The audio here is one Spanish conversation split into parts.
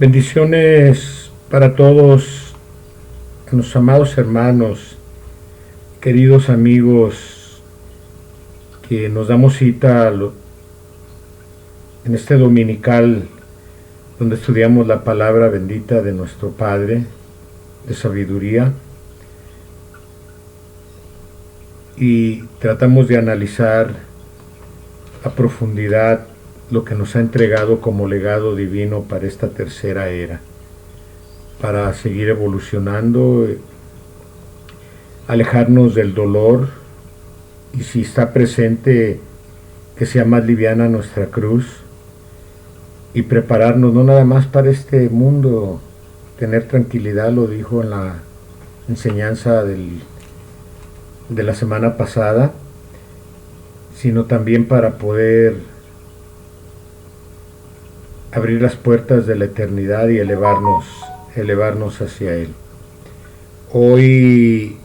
Bendiciones para todos, a los amados hermanos, queridos amigos, que nos damos cita en este dominical donde estudiamos la palabra bendita de nuestro Padre de sabiduría y tratamos de analizar a profundidad lo que nos ha entregado como legado divino para esta tercera era, para seguir evolucionando, alejarnos del dolor y si está presente que sea más liviana nuestra cruz y prepararnos no nada más para este mundo, tener tranquilidad, lo dijo en la enseñanza de la semana pasada, sino también para poder abrir las puertas de la eternidad y elevarnos hacia Él. Hoy,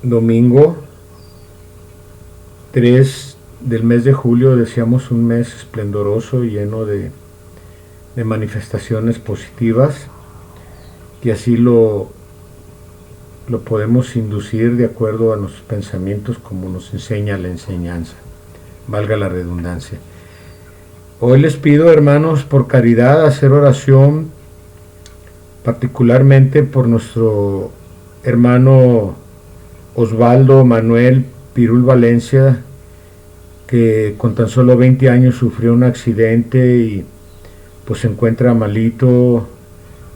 domingo 3 del mes de julio, deseamos un mes esplendoroso, lleno de manifestaciones positivas, que así lo podemos inducir de acuerdo a nuestros pensamientos como nos enseña la enseñanza, valga la redundancia. Hoy les pido, hermanos, por caridad, hacer oración, particularmente por nuestro hermano Osvaldo Manuel Pirul Valencia, que con tan solo 20 años sufrió un accidente y pues se encuentra malito,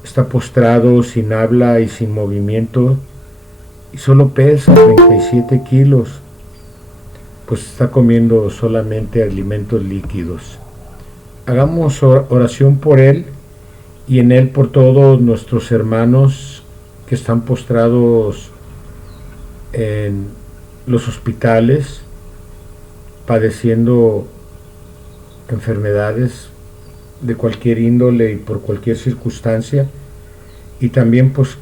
está postrado, sin habla y sin movimiento, y solo pesa 37 kilos, pues está comiendo solamente alimentos líquidos. Hagamos oración por él y en él por todos nuestros hermanos que están postrados en los hospitales, padeciendo enfermedades de cualquier índole y por cualquier circunstancia, y también pues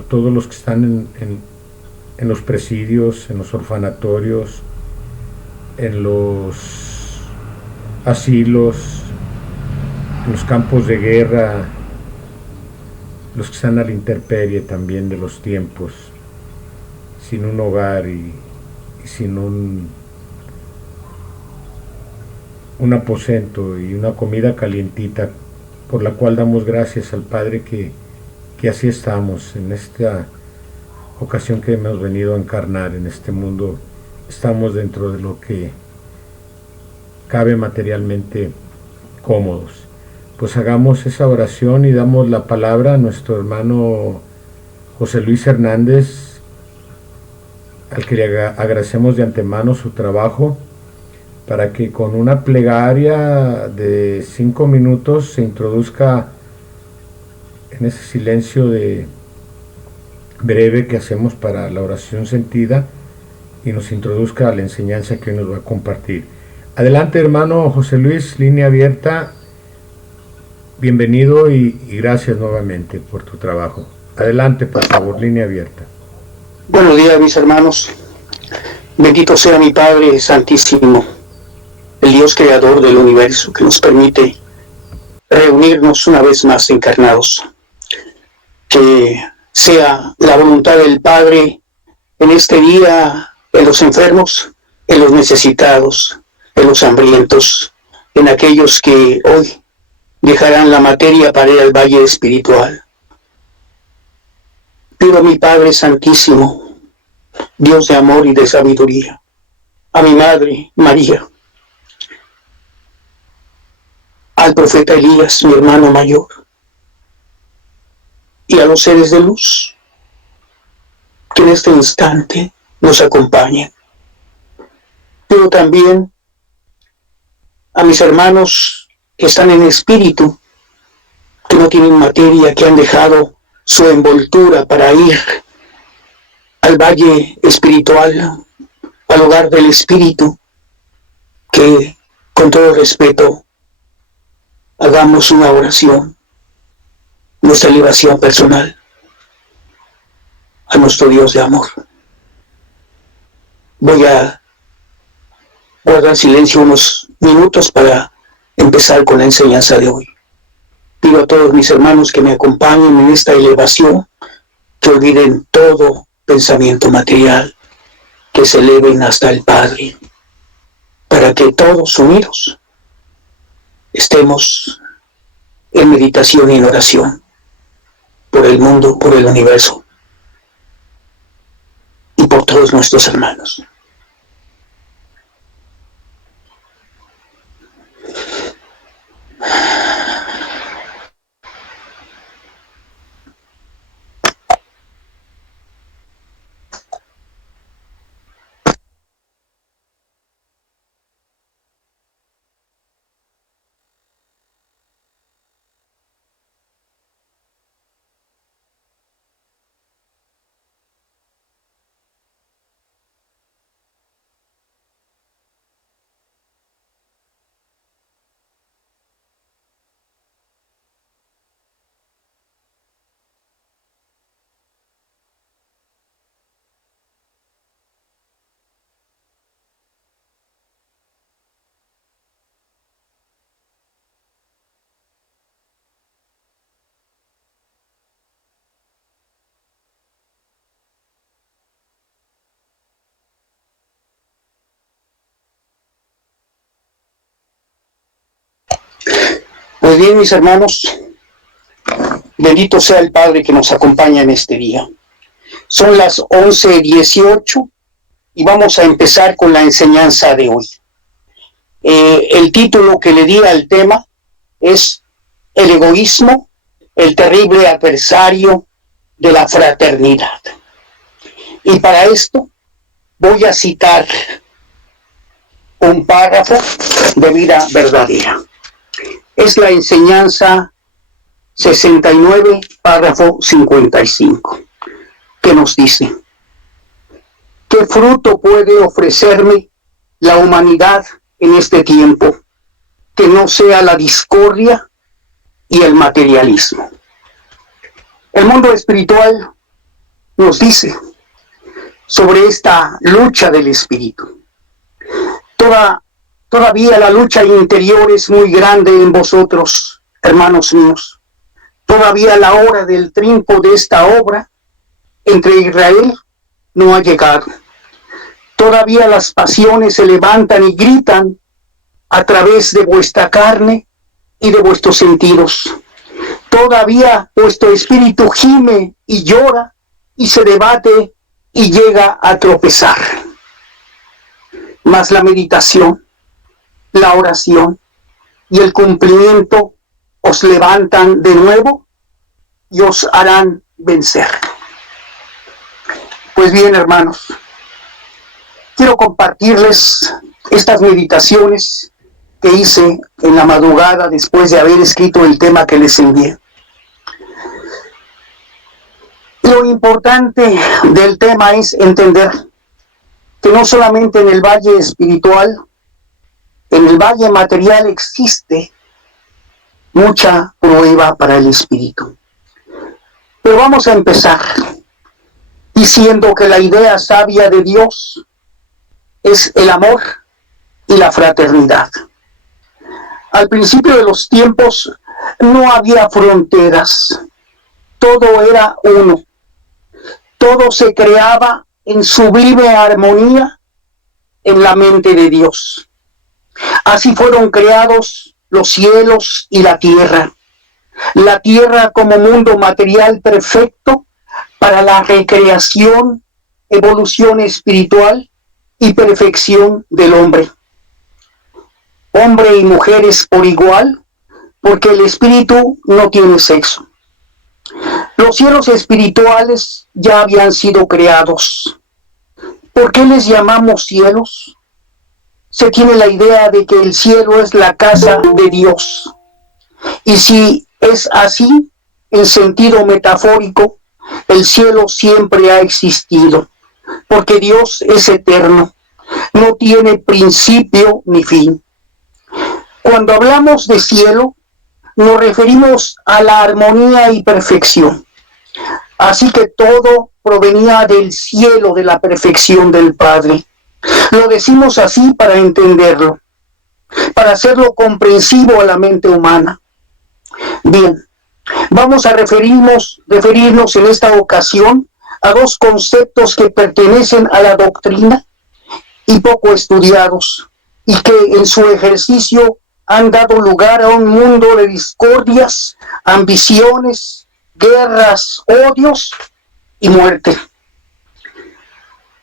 a todos los que están en los presidios, en los orfanatorios, en los asilos, en los campos de guerra, los que están a la intemperie también de los tiempos, sin un hogar y sin un aposento y una comida calientita, por la cual damos gracias al Padre que así estamos en esta ocasión que hemos venido a encarnar en este mundo. Estamos dentro de lo que cabe materialmente cómodos. Pues hagamos esa oración y damos la palabra a nuestro hermano José Luis Hernández, al que le agradecemos de antemano su trabajo, para que con una plegaria de 5 minutos se introduzca en ese silencio breve que hacemos para la oración sentida y nos introduzca a la enseñanza que hoy nos va a compartir. Adelante, hermano José Luis, línea abierta. Bienvenido y gracias nuevamente por tu trabajo. Adelante, por favor, línea abierta. Buenos días, mis hermanos. Bendito sea mi Padre Santísimo, el Dios creador del universo, que nos permite reunirnos una vez más encarnados. Que sea la voluntad del Padre en este día, en los enfermos, en los necesitados, en los hambrientos, en aquellos que hoy dejarán la materia para ir al valle espiritual. Pido a mi Padre Santísimo, Dios de amor y de sabiduría, a mi Madre María, al profeta Elías, mi hermano mayor, y a los seres de luz que en este instante nos acompañen. Pido también a mis hermanos que están en espíritu, que no tienen materia, que han dejado su envoltura para ir al valle espiritual, al hogar del espíritu, que con todo respeto hagamos una oración, nuestra liberación personal a nuestro Dios de amor. Voy a guardar silencio unos minutos para empezar con la enseñanza de hoy. Pido a todos mis hermanos que me acompañen en esta elevación, que olviden todo pensamiento material, que se eleven hasta el Padre, para que todos unidos estemos en meditación y en oración por el mundo, por el universo y por todos nuestros hermanos. Pues bien, mis hermanos, bendito sea el Padre que nos acompaña en este día. Son las 11:18 y vamos a empezar con la enseñanza de hoy. El título que le di al tema es El egoísmo, el terrible adversario de la fraternidad. Y para esto voy a citar un párrafo de Vida Verdadera. Es la enseñanza 69, párrafo 55, que nos dice: ¿qué fruto puede ofrecerme la humanidad en este tiempo que no sea la discordia y el materialismo? El mundo espiritual nos dice sobre esta lucha del espíritu. Todavía la lucha interior es muy grande en vosotros, hermanos míos. Todavía la hora del triunfo de esta obra entre Israel no ha llegado. Todavía las pasiones se levantan y gritan a través de vuestra carne y de vuestros sentidos. Todavía vuestro espíritu gime y llora y se debate y llega a tropezar. Mas la meditación, la oración y el cumplimiento os levantan de nuevo y os harán vencer. Pues bien, hermanos, quiero compartirles estas meditaciones que hice en la madrugada después de haber escrito el tema que les envié. Lo importante del tema es entender que no solamente en el valle espiritual, en el valle material existe mucha prueba para el espíritu. Pero vamos a empezar diciendo que la idea sabia de Dios es el amor y la fraternidad. Al principio de los tiempos no había fronteras, todo era uno, todo se creaba en sublime armonía en la mente de Dios. Así fueron creados los cielos y la tierra como mundo material perfecto para la recreación, evolución espiritual y perfección del hombre. Hombre y mujeres por igual, porque el espíritu no tiene sexo. Los cielos espirituales ya habían sido creados. ¿Por qué les llamamos cielos? Se tiene la idea de que el cielo es la casa de Dios. Y si es así, en sentido metafórico, el cielo siempre ha existido, porque Dios es eterno, no tiene principio ni fin. Cuando hablamos de cielo, nos referimos a la armonía y perfección. Así que todo provenía del cielo, de la perfección del Padre. Lo decimos así para entenderlo, para hacerlo comprensivo a la mente humana. Bien, vamos a referirnos en esta ocasión a dos conceptos que pertenecen a la doctrina y poco estudiados, y que en su ejercicio han dado lugar a un mundo de discordias, ambiciones, guerras, odios y muerte.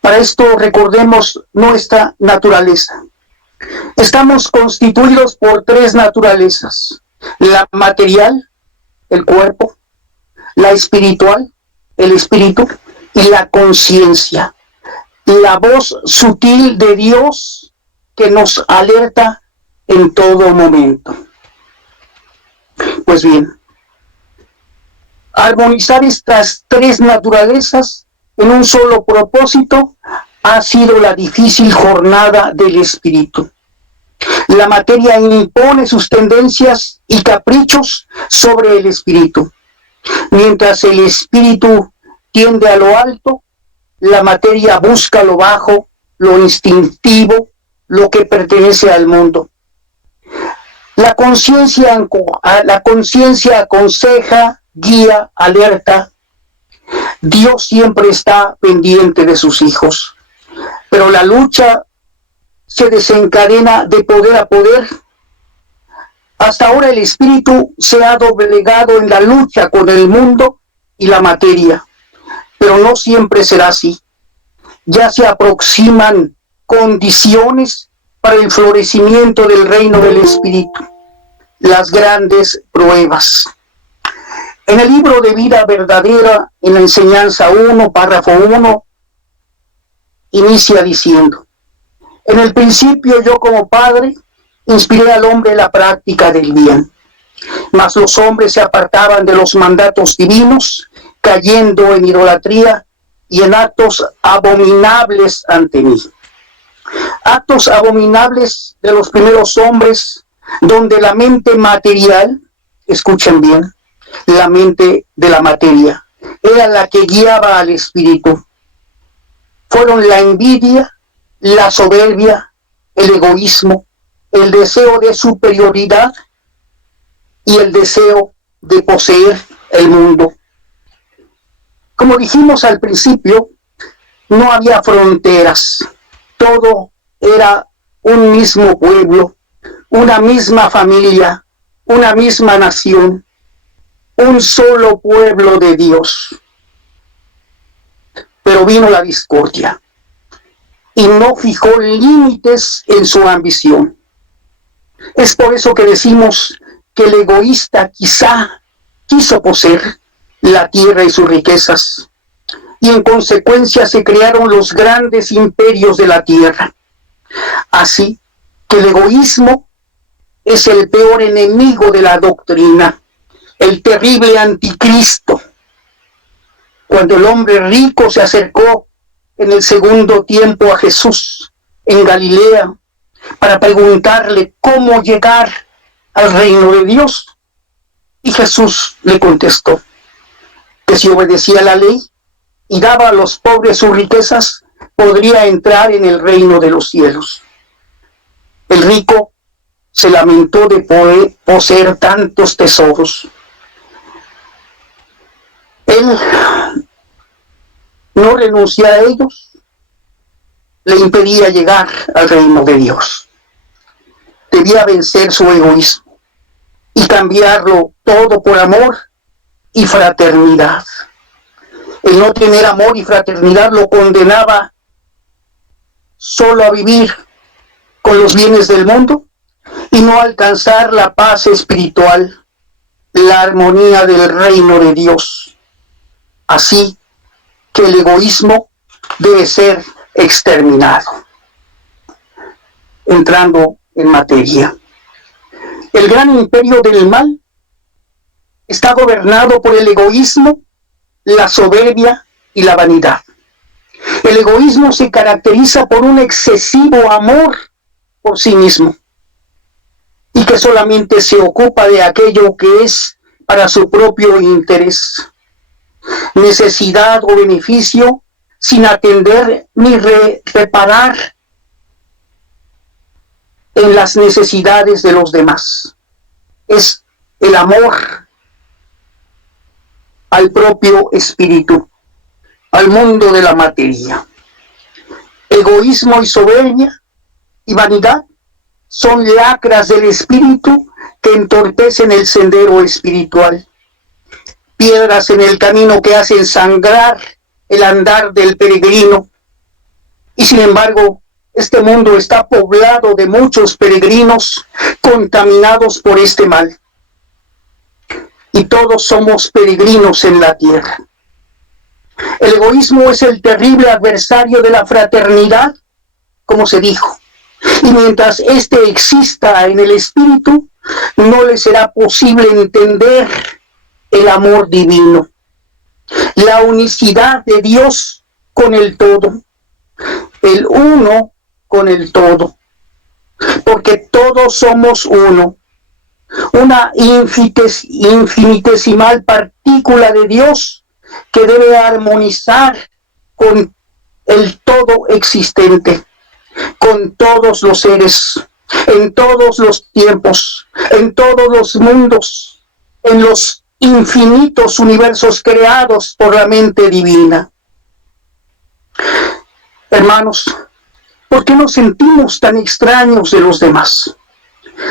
Para esto recordemos nuestra naturaleza. Estamos constituidos por tres naturalezas: la material, el cuerpo; la espiritual, el espíritu; y la conciencia, la voz sutil de Dios que nos alerta en todo momento. Pues bien, armonizar estas tres naturalezas en un solo propósito ha sido la difícil jornada del espíritu. La materia impone sus tendencias y caprichos sobre el espíritu. Mientras el espíritu tiende a lo alto, la materia busca lo bajo, lo instintivo, lo que pertenece al mundo. La conciencia aconseja, guía, alerta. Dios siempre está pendiente de sus hijos, pero la lucha se desencadena de poder a poder. Hasta ahora el espíritu se ha doblegado en la lucha con el mundo y la materia, pero no siempre será así. Ya se aproximan condiciones para el florecimiento del reino del espíritu, las grandes pruebas. En el libro de Vida Verdadera, en la enseñanza 1, párrafo 1, inicia diciendo: en el principio yo, como Padre, inspiré al hombre la práctica del bien, mas los hombres se apartaban de los mandatos divinos, cayendo en idolatría y en actos abominables ante mí. Actos abominables de los primeros hombres, donde la mente material, escuchen bien, la mente de la materia, era la que guiaba al espíritu. Fueron la envidia, la soberbia, el egoísmo, el deseo de superioridad y el deseo de poseer el mundo. Como dijimos al principio, no había fronteras. Todo era un mismo pueblo, una misma familia, una misma nación, un solo pueblo de Dios. Pero vino la discordia y no fijó límites en su ambición. Es por eso que decimos que el egoísta quizá quiso poseer la tierra y sus riquezas, y en consecuencia se crearon los grandes imperios de la tierra. Así que el egoísmo es el peor enemigo de la doctrina, el terrible anticristo. Cuando el hombre rico se acercó en el segundo tiempo a Jesús en Galilea para preguntarle cómo llegar al reino de Dios, y Jesús le contestó que si obedecía la ley y daba a los pobres sus riquezas, podría entrar en el reino de los cielos. El rico se lamentó de poseer tantos tesoros. Él no renunciar a ellos le impedía llegar al reino de Dios. Debía vencer su egoísmo y cambiarlo todo por amor y fraternidad. El no tener amor y fraternidad lo condenaba solo a vivir con los bienes del mundo y no alcanzar la paz espiritual, la armonía del reino de Dios. Así que el egoísmo debe ser exterminado. Entrando en materia, el gran imperio del mal está gobernado por el egoísmo, la soberbia y la vanidad. El egoísmo se caracteriza por un excesivo amor por sí mismo y que solamente se ocupa de aquello que es para su propio interés, necesidad o beneficio, sin atender ni reparar en las necesidades de los demás. Es el amor al propio espíritu, al mundo de la materia. Egoísmo y soberbia y vanidad son lacras del espíritu que entorpecen el sendero espiritual, piedras en el camino que hacen sangrar el andar del peregrino. Y sin embargo, este mundo está poblado de muchos peregrinos contaminados por este mal. Y todos somos peregrinos en la tierra. El egoísmo es el terrible adversario de la fraternidad, como se dijo. Y mientras éste exista en el espíritu, no le será posible entender el amor divino, la unicidad de Dios con el todo, el uno con el todo, porque todos somos uno, una infinitesimal partícula de Dios que debe armonizar con el todo existente, con todos los seres, en todos los tiempos, en todos los mundos, en los infinitos universos creados por la mente divina. Hermanos, ¿por qué nos sentimos tan extraños de los demás?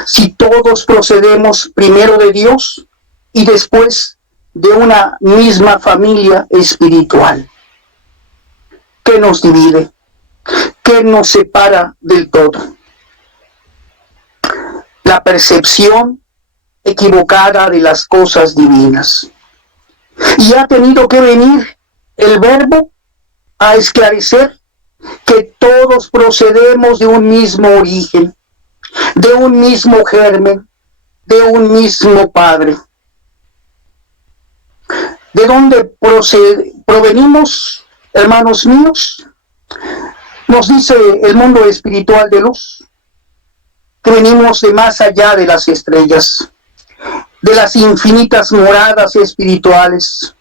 Si todos procedemos primero de Dios y después de una misma familia espiritual. ¿Qué nos divide? ¿Qué nos separa del todo? La percepción equivocada de las cosas divinas. Y ha tenido que venir el Verbo a esclarecer que todos procedemos de un mismo origen, de un mismo germen, de un mismo Padre. ¿De dónde provenimos, hermanos míos? Nos dice el mundo espiritual de luz que venimos de más allá de las estrellas, de las infinitas moradas espirituales.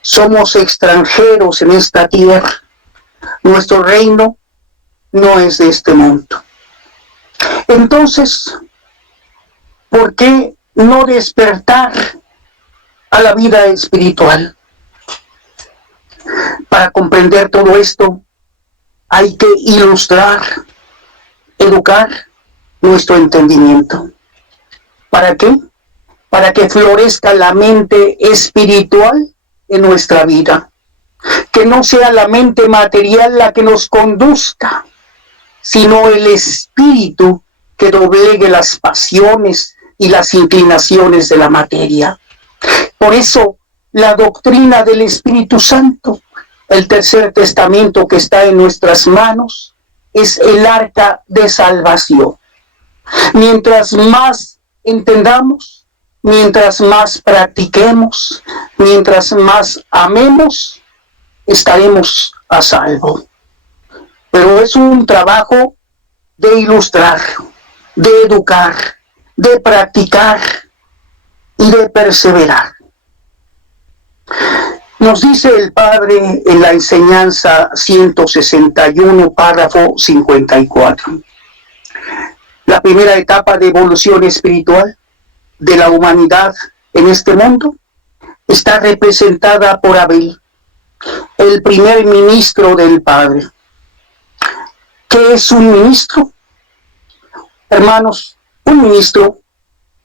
Somos extranjeros en esta tierra. Nuestro reino no es de este mundo. Entonces, ¿por qué no despertar a la vida espiritual? Para comprender todo esto, hay que ilustrar, educar nuestro entendimiento. ¿Para qué? Para que florezca la mente espiritual en nuestra vida. Que no sea la mente material la que nos conduzca, sino el espíritu que doblegue las pasiones y las inclinaciones de la materia. Por eso, la doctrina del Espíritu Santo, el tercer testamento que está en nuestras manos, es el arca de salvación. Mientras más entendamos, mientras más practiquemos, mientras más amemos, estaremos a salvo. Pero es un trabajo de ilustrar, de educar, de practicar y de perseverar. Nos dice el Padre en la enseñanza 161, párrafo 54. La primera etapa de evolución espiritual de la humanidad en este mundo está representada por Abel, el primer ministro del Padre. ¿Qué es un ministro? Hermanos, un ministro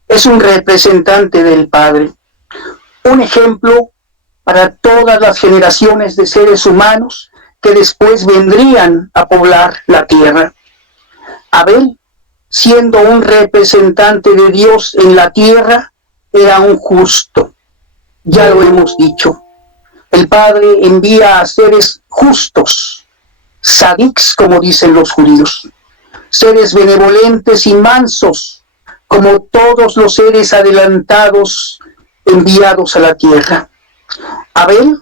es un representante del Padre, un ejemplo para todas las generaciones de seres humanos que después vendrían a poblar la tierra. Abel, siendo un representante de Dios en la tierra, era un justo. Ya lo hemos dicho. El Padre envía a seres justos, sadiks, como dicen los judíos, seres benevolentes y mansos, como todos los seres adelantados enviados a la tierra. Abel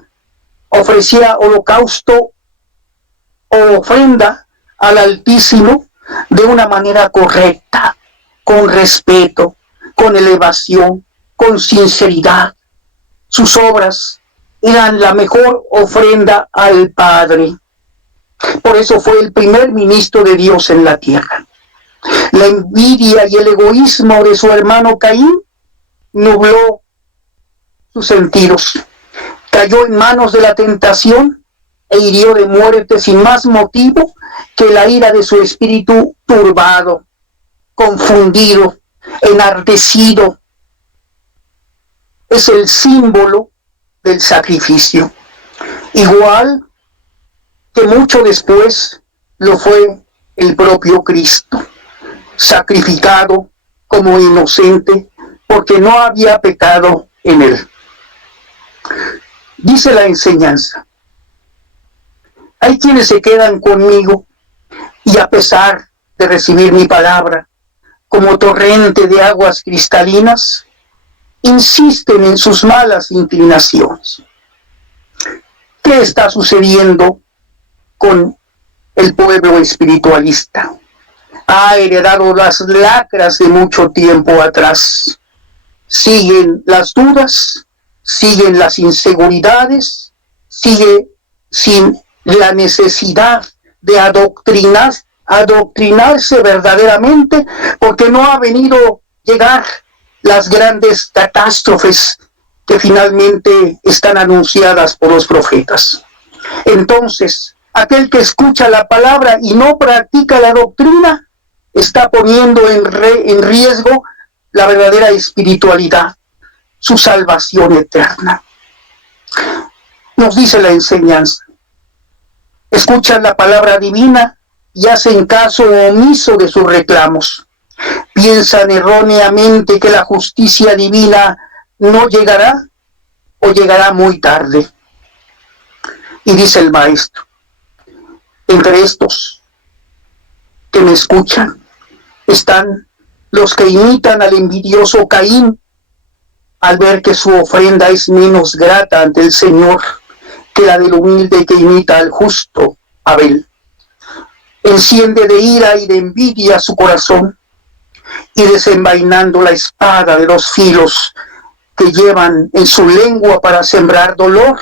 ofrecía holocausto o ofrenda al Altísimo de una manera correcta, con respeto, con elevación, con sinceridad. Sus obras eran la mejor ofrenda al Padre. Por eso fue el primer ministro de Dios en la tierra. La envidia y el egoísmo de su hermano Caín nubló sus sentidos cayó en manos de la tentación e hirió de muerte sin más motivo que la ira de su espíritu turbado, confundido, enardecido. Es el símbolo del sacrificio, igual que mucho después lo fue el propio Cristo, sacrificado como inocente porque no había pecado en él. Dice la enseñanza: hay quienes se quedan conmigo y a pesar de recibir mi palabra como torrente de aguas cristalinas, insisten en sus malas inclinaciones. ¿Qué está sucediendo con el pueblo espiritualista? Ha heredado las lacras de mucho tiempo atrás. Siguen las dudas, siguen las inseguridades, sigue sin la necesidad de adoctrinarse verdaderamente, porque no ha venido llegar las grandes catástrofes que finalmente están anunciadas por los profetas. Entonces, aquel que escucha la palabra y no practica la doctrina está poniendo en riesgo la verdadera espiritualidad, su salvación eterna. Nos dice la enseñanza: escuchan la palabra divina y hacen caso omiso de sus reclamos. Piensan erróneamente que la justicia divina no llegará o llegará muy tarde. Y dice el maestro: entre estos que me escuchan están los que imitan al envidioso Caín al ver que su ofrenda es menos grata ante el Señor que la del humilde que imita al justo Abel. Enciende de ira y de envidia su corazón, y desenvainando la espada de los filos que llevan en su lengua para sembrar dolor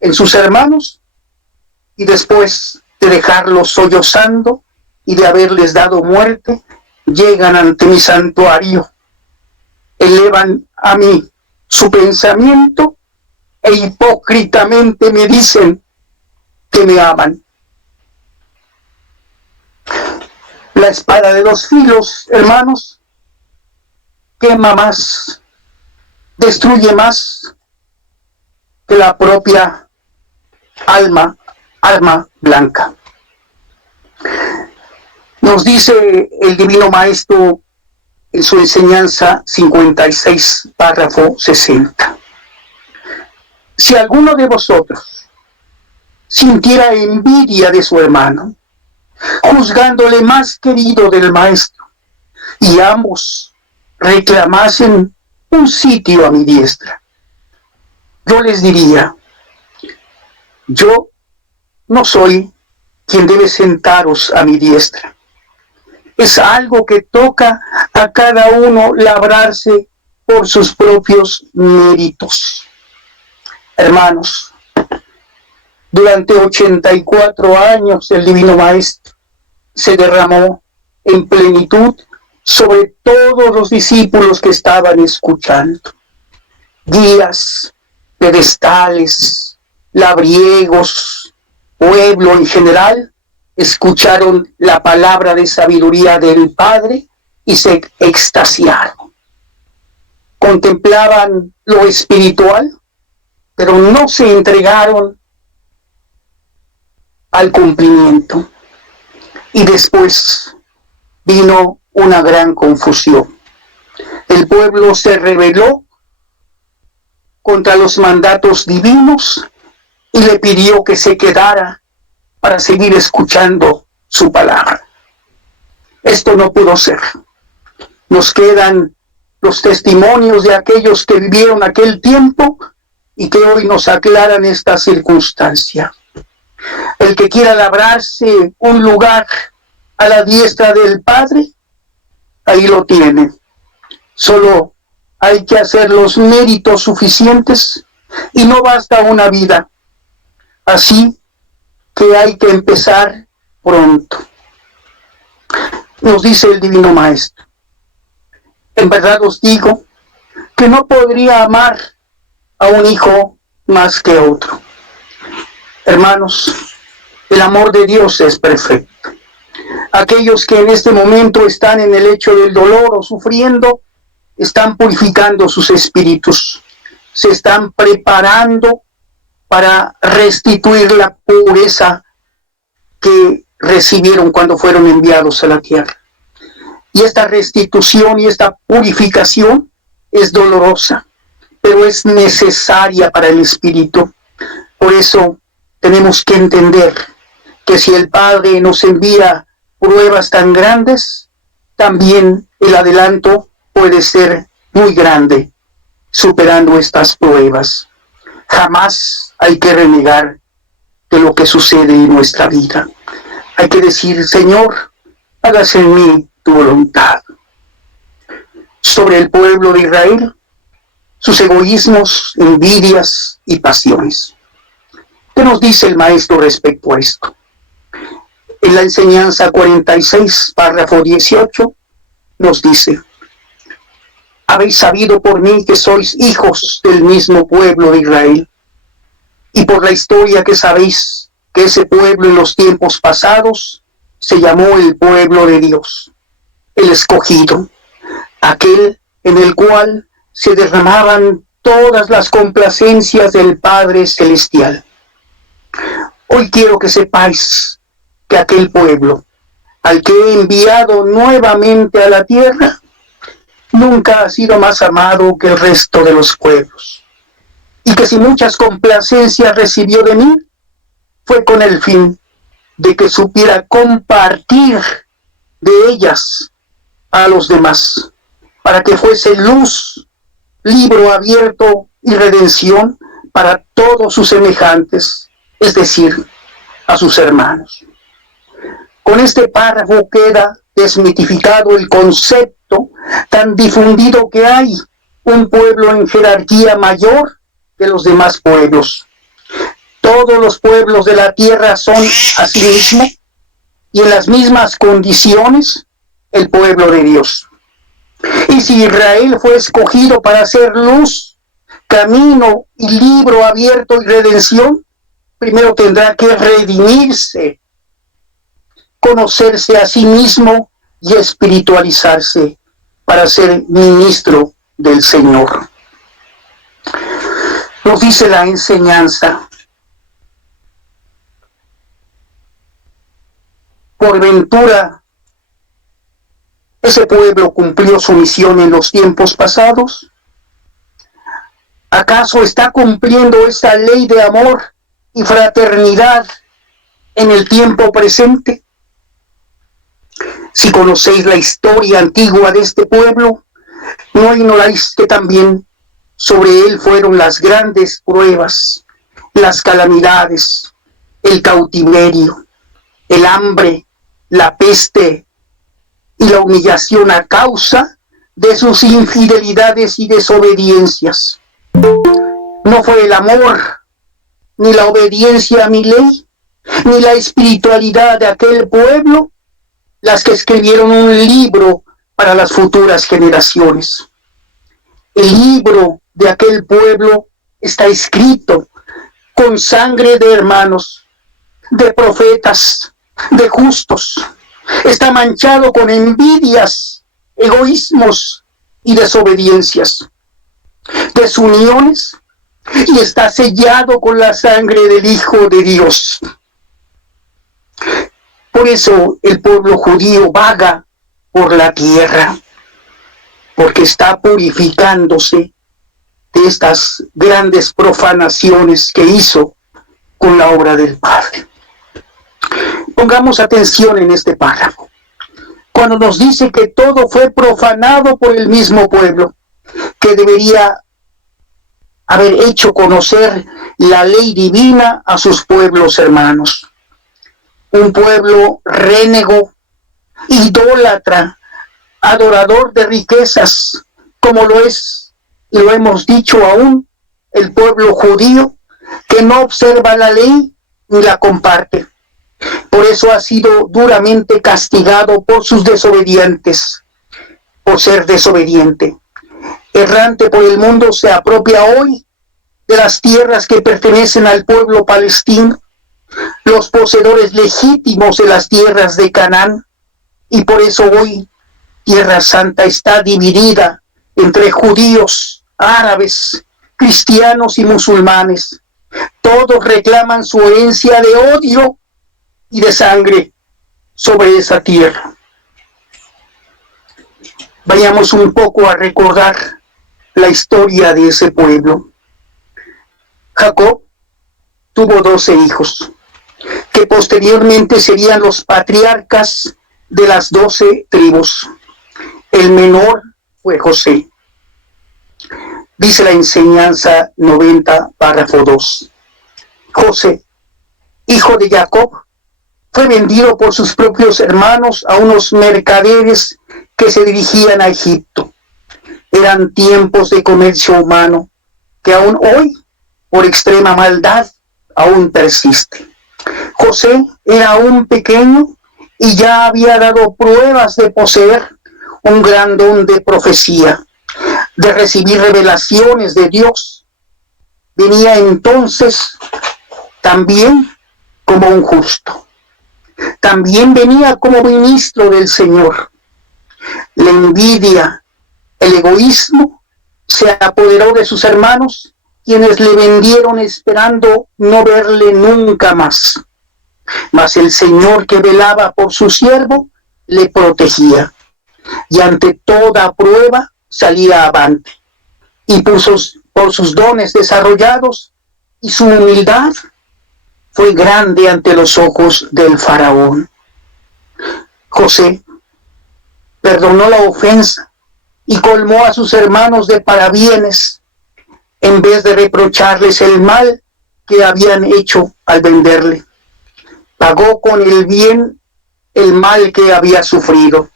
en sus hermanos, y después de dejarlos sollozando y de haberles dado muerte, llegan ante mi santuario, elevan a mí su pensamiento e hipócritamente me dicen que me aman. La espada de los filos, hermanos, quema más, destruye más que la propia arma blanca. Nos dice el Divino Maestro en su enseñanza 56, párrafo 60. Si alguno de vosotros sintiera envidia de su hermano, juzgándole más querido del Maestro, y ambos reclamasen un sitio a mi diestra, yo les diría: yo no soy quien debe sentaros a mi diestra. Es algo que toca a cada uno labrarse por sus propios méritos. Hermanos, durante 84 años el Divino Maestro se derramó en plenitud sobre todos los discípulos que estaban escuchando. Guías, pedestales, labriegos, pueblo en general, escucharon la palabra de sabiduría del Padre y se extasiaron. Contemplaban lo espiritual, pero no se entregaron al cumplimiento. Y después vino una gran confusión. El pueblo se rebeló contra los mandatos divinos y le pidió que se quedara para seguir escuchando su palabra. Esto no pudo ser. Nos quedan los testimonios de aquellos que vivieron aquel tiempo y que hoy nos aclaran esta circunstancia. El que quiera labrarse un lugar a la diestra del Padre, ahí lo tiene. Solo hay que hacer los méritos suficientes y no basta una vida. Así que hay que empezar pronto. Nos dice el Divino Maestro: en verdad os digo que no podría amar a un hijo más que otro. Hermanos, el amor de Dios es perfecto. Aquellos que en este momento están en el lecho del dolor o sufriendo, están purificando sus espíritus, se están preparando para restituir la pureza que recibieron cuando fueron enviados a la tierra. Y esta restitución y esta purificación es dolorosa, pero es necesaria para el espíritu. Por eso tenemos que entender que si el Padre nos envía pruebas tan grandes, también el adelanto puede ser muy grande, superando estas pruebas. Jamás hay que renegar de lo que sucede en nuestra vida. Hay que decir, Señor, hágase en mí tu voluntad. Sobre el pueblo de Israel, sus egoísmos, envidias y pasiones. ¿Qué nos dice el maestro respecto a esto? En la enseñanza 46, párrafo 18, nos dice: habéis sabido por mí que sois hijos del mismo pueblo de Israel, y por la historia que sabéis que ese pueblo en los tiempos pasados se llamó el pueblo de Dios, el escogido, aquel en el cual se derramaban todas las complacencias del Padre Celestial. Hoy quiero que sepáis que aquel pueblo, al que he enviado nuevamente a la tierra, nunca ha sido más amado que el resto de los pueblos, y que si muchas complacencias recibió de mí, fue con el fin de que supiera compartir de ellas a los demás, para que fuese luz, libro abierto y redención para todos sus semejantes, es decir, a sus hermanos. Con este párrafo queda desmitificado el concepto tan difundido que hay un pueblo en jerarquía mayor que los demás pueblos. Todos los pueblos de la tierra son asimismo y en las mismas condiciones el pueblo de Dios. Y si Israel fue escogido para hacer luz, camino y libro abierto y redención, primero tendrá que redimirse, conocerse a sí mismo y espiritualizarse para ser ministro del Señor. Nos dice la enseñanza: por ventura, ¿ese pueblo cumplió su misión en los tiempos pasados? ¿Acaso está cumpliendo esta ley de amor y fraternidad en el tiempo presente? Si conocéis la historia antigua de este pueblo, no ignoráis que también sobre él fueron las grandes pruebas, las calamidades, el cautiverio, el hambre, la peste y la humillación a causa de sus infidelidades y desobediencias. No fue el amor, ni la obediencia a mi ley, ni la espiritualidad de aquel pueblo las que escribieron un libro para las futuras generaciones. El libro de aquel pueblo está escrito con sangre de hermanos, de profetas, de justos. Está manchado con envidias, egoísmos y desobediencias, desuniones, y está sellado con la sangre del Hijo de Dios. Por eso el pueblo judío vaga por la tierra, porque está purificándose de estas grandes profanaciones que hizo con la obra del Padre. Pongamos atención en este párrafo, cuando nos dice que todo fue profanado por el mismo pueblo, que debería haber hecho conocer la ley divina a sus pueblos hermanos. Un pueblo rénego, idólatra, adorador de riquezas, como lo es, y lo hemos dicho aún, el pueblo judío, que no observa la ley ni la comparte. Por eso ha sido duramente castigado por sus desobedientes, por ser desobediente. Errante por el mundo, se apropia hoy de las tierras que pertenecen al pueblo palestino, los poseedores legítimos de las tierras de Canaán, y por eso hoy Tierra Santa está dividida entre judíos, árabes, cristianos y musulmanes. Todos reclaman su herencia de odio y de sangre sobre esa tierra. Vayamos un poco a recordar la historia de ese pueblo. Jacob tuvo 12 hijos, que posteriormente serían los patriarcas de las 12 tribus. El menor fue José. Dice la enseñanza 90, párrafo 2. José, hijo de Jacob, fue vendido por sus propios hermanos a unos mercaderes que se dirigían a Egipto. Eran tiempos de comercio humano que aún hoy, por extrema maldad, aún persiste. José era aún pequeño y ya había dado pruebas de poseer un gran don de profecía, de recibir revelaciones de Dios. Venía entonces también como un justo. También venía como ministro del Señor. La envidia, el egoísmo, se apoderó de sus hermanos, quienes le vendieron esperando no verle nunca más. Mas el Señor, que velaba por su siervo, le protegía, y ante toda prueba salía avante. Y por sus dones desarrollados y su humildad, fue grande ante los ojos del faraón. José perdonó la ofensa y colmó a sus hermanos de parabienes, en vez de reprocharles el mal que habían hecho al venderle. Pagó con el bien el mal que había sufrido.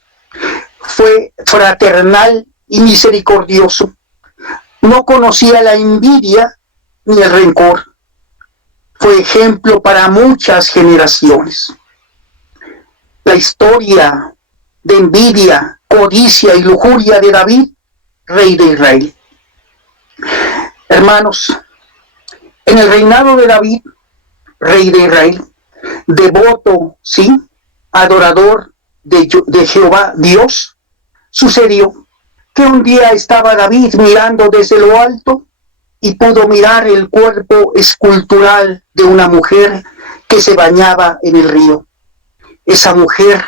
Fue fraternal y misericordioso. No conocía la envidia ni el rencor. Fue ejemplo para muchas generaciones. La historia de envidia, codicia y lujuria de David, rey de Israel. Hermanos, en el reinado de David, rey de Israel, devoto, sí, adorador de Jehová Dios, sucedió que un día estaba David mirando desde lo alto y pudo mirar el cuerpo escultural de una mujer que se bañaba en el río. Esa mujer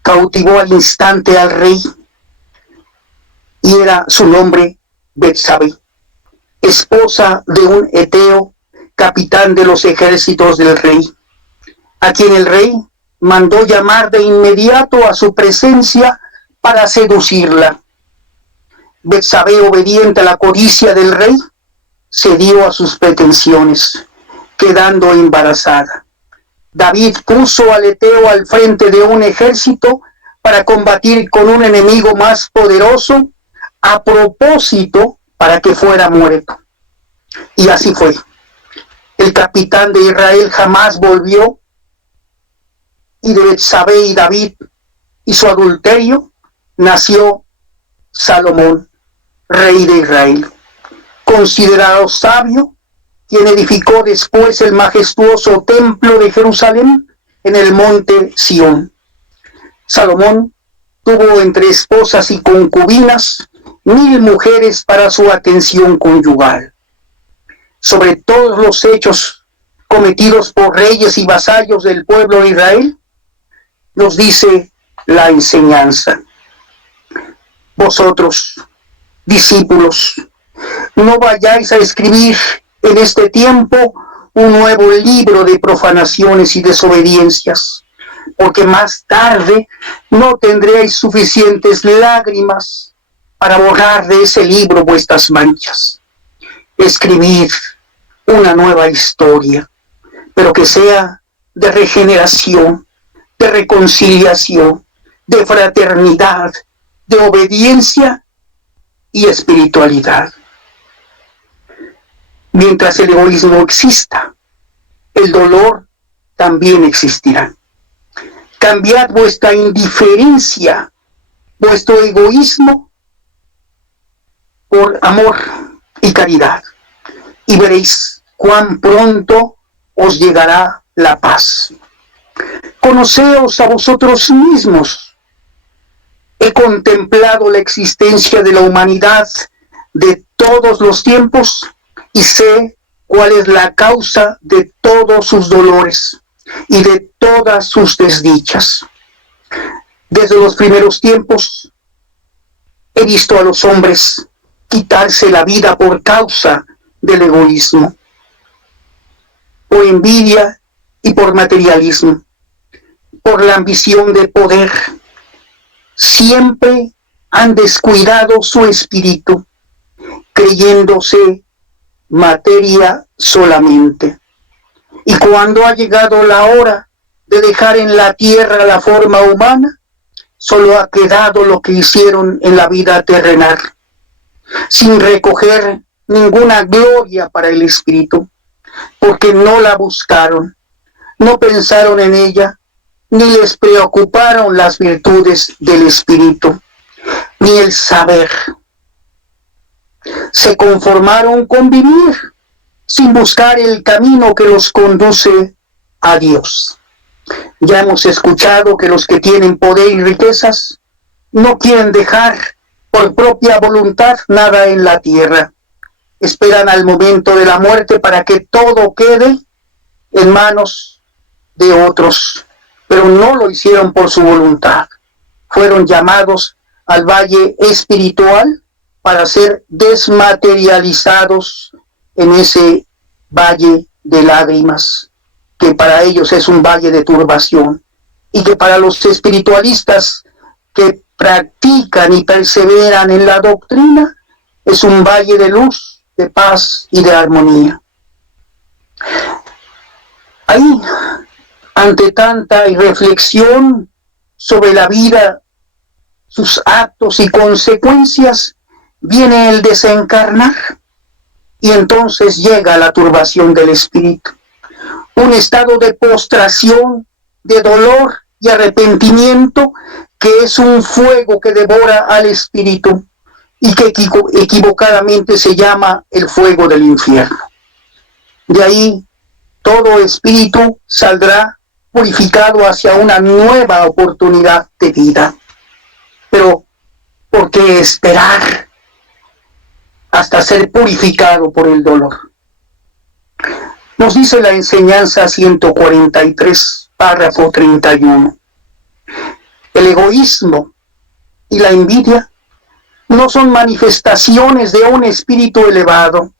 cautivó al instante al rey, y era su nombre Betsabé, esposa de un eteo, capitán de los ejércitos del rey, a quien el rey mandó llamar de inmediato a su presencia para seducirla. Betsabé, obediente a la codicia del rey, cedió a sus pretensiones, quedando embarazada. David puso al eteo al frente de un ejército para combatir con un enemigo más poderoso, a propósito para que fuera muerto. Y así fue. El capitán de Israel jamás volvió, y de Betsabé y David y su adulterio nació Salomón, rey de Israel, considerado sabio, quien edificó después el majestuoso templo de Jerusalén en el monte Sión. Salomón tuvo entre esposas y concubinas 1000 mujeres para su atención conyugal. Sobre todos los hechos cometidos por reyes y vasallos del pueblo de Israel, nos dice la enseñanza: vosotros, discípulos, no vayáis a escribir en este tiempo un nuevo libro de profanaciones y desobediencias, porque más tarde no tendréis suficientes lágrimas para borrar de ese libro vuestras manchas. Escribid una nueva historia, pero que sea de regeneración, de reconciliación, de fraternidad, de obediencia y espiritualidad. Mientras el egoísmo exista, el dolor también existirá. Cambiad vuestra indiferencia, vuestro egoísmo, por amor, y caridad, y veréis cuán pronto os llegará la paz. Conoceos a vosotros mismos. He contemplado la existencia de la humanidad de todos los tiempos y sé cuál es la causa de todos sus dolores y de todas sus desdichas. Desde los primeros tiempos he visto a los hombres quitarse la vida por causa del egoísmo, por envidia y por materialismo, por la ambición de poder. Siempre han descuidado su espíritu, creyéndose materia solamente. Y cuando ha llegado la hora de dejar en la tierra la forma humana, solo ha quedado lo que hicieron en la vida terrenal, sin recoger ninguna gloria para el espíritu, porque no la buscaron, no pensaron en ella, ni les preocuparon las virtudes del espíritu, ni el saber. Se conformaron con vivir sin buscar el camino que los conduce a Dios. Ya hemos escuchado que los que tienen poder y riquezas no quieren dejar por propia voluntad nada en la tierra. Esperan al momento de la muerte para que todo quede en manos de otros, pero no lo hicieron por su voluntad. Fueron llamados al valle espiritual para ser desmaterializados en ese valle de lágrimas, que para ellos es un valle de turbación, y que para los espiritualistas que practican y perseveran en la doctrina es un valle de luz, de paz y de armonía. Ahí, ante tanta reflexión sobre la vida, sus actos y consecuencias, viene el desencarnar y entonces llega la turbación del espíritu, un estado de postración, de dolor y arrepentimiento que es un fuego que devora al espíritu y que equivocadamente se llama el fuego del infierno. De ahí todo espíritu saldrá purificado hacia una nueva oportunidad de vida. Pero ¿por qué esperar hasta ser purificado por el dolor? Nos dice la enseñanza 143, párrafo 31. El egoísmo y la envidia no son manifestaciones de un espíritu elevado.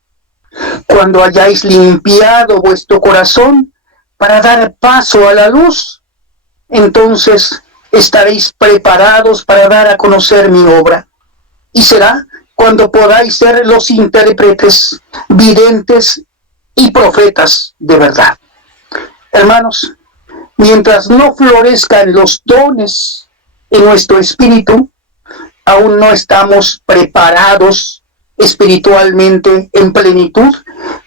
Cuando hayáis limpiado vuestro corazón para dar paso a la luz, entonces estaréis preparados para dar a conocer mi obra. Y será cuando podáis ser los intérpretes, videntes y profetas de verdad. Hermanos, mientras no florezcan los dones en nuestro espíritu, aún no estamos preparados espiritualmente en plenitud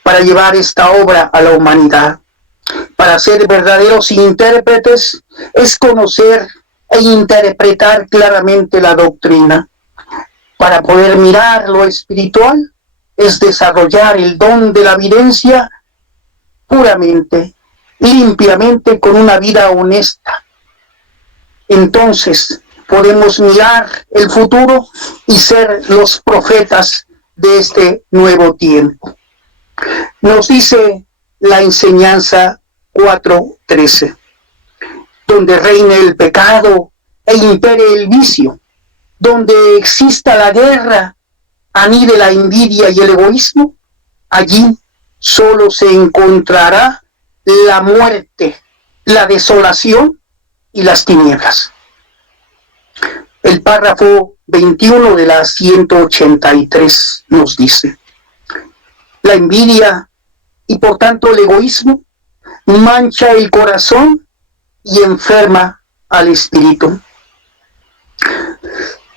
para llevar esta obra a la humanidad. Para ser verdaderos intérpretes es conocer e interpretar claramente la doctrina. Para poder mirar lo espiritual es desarrollar el don de la videncia puramente, limpiamente, con una vida honesta. Entonces podemos mirar el futuro y ser los profetas de este nuevo tiempo. Nos dice la enseñanza 4:13, donde reine el pecado e impere el vicio, donde exista la guerra, anide la envidia y el egoísmo, allí solo se encontrará la muerte, la desolación y las tinieblas. El párrafo 21 de la 183 nos dice: la envidia y por tanto el egoísmo mancha el corazón y enferma al espíritu.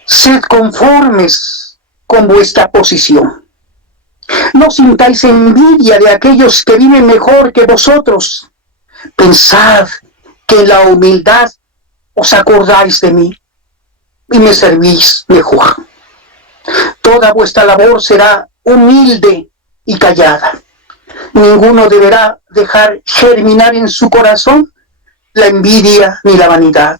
Sed conformes con vuestra posición. No sintáis envidia de aquellos que viven mejor que vosotros. Pensad que en la humildad os acordáis de mí y me servís mejor. Toda vuestra labor será humilde y callada. Ninguno deberá dejar germinar en su corazón la envidia ni la vanidad,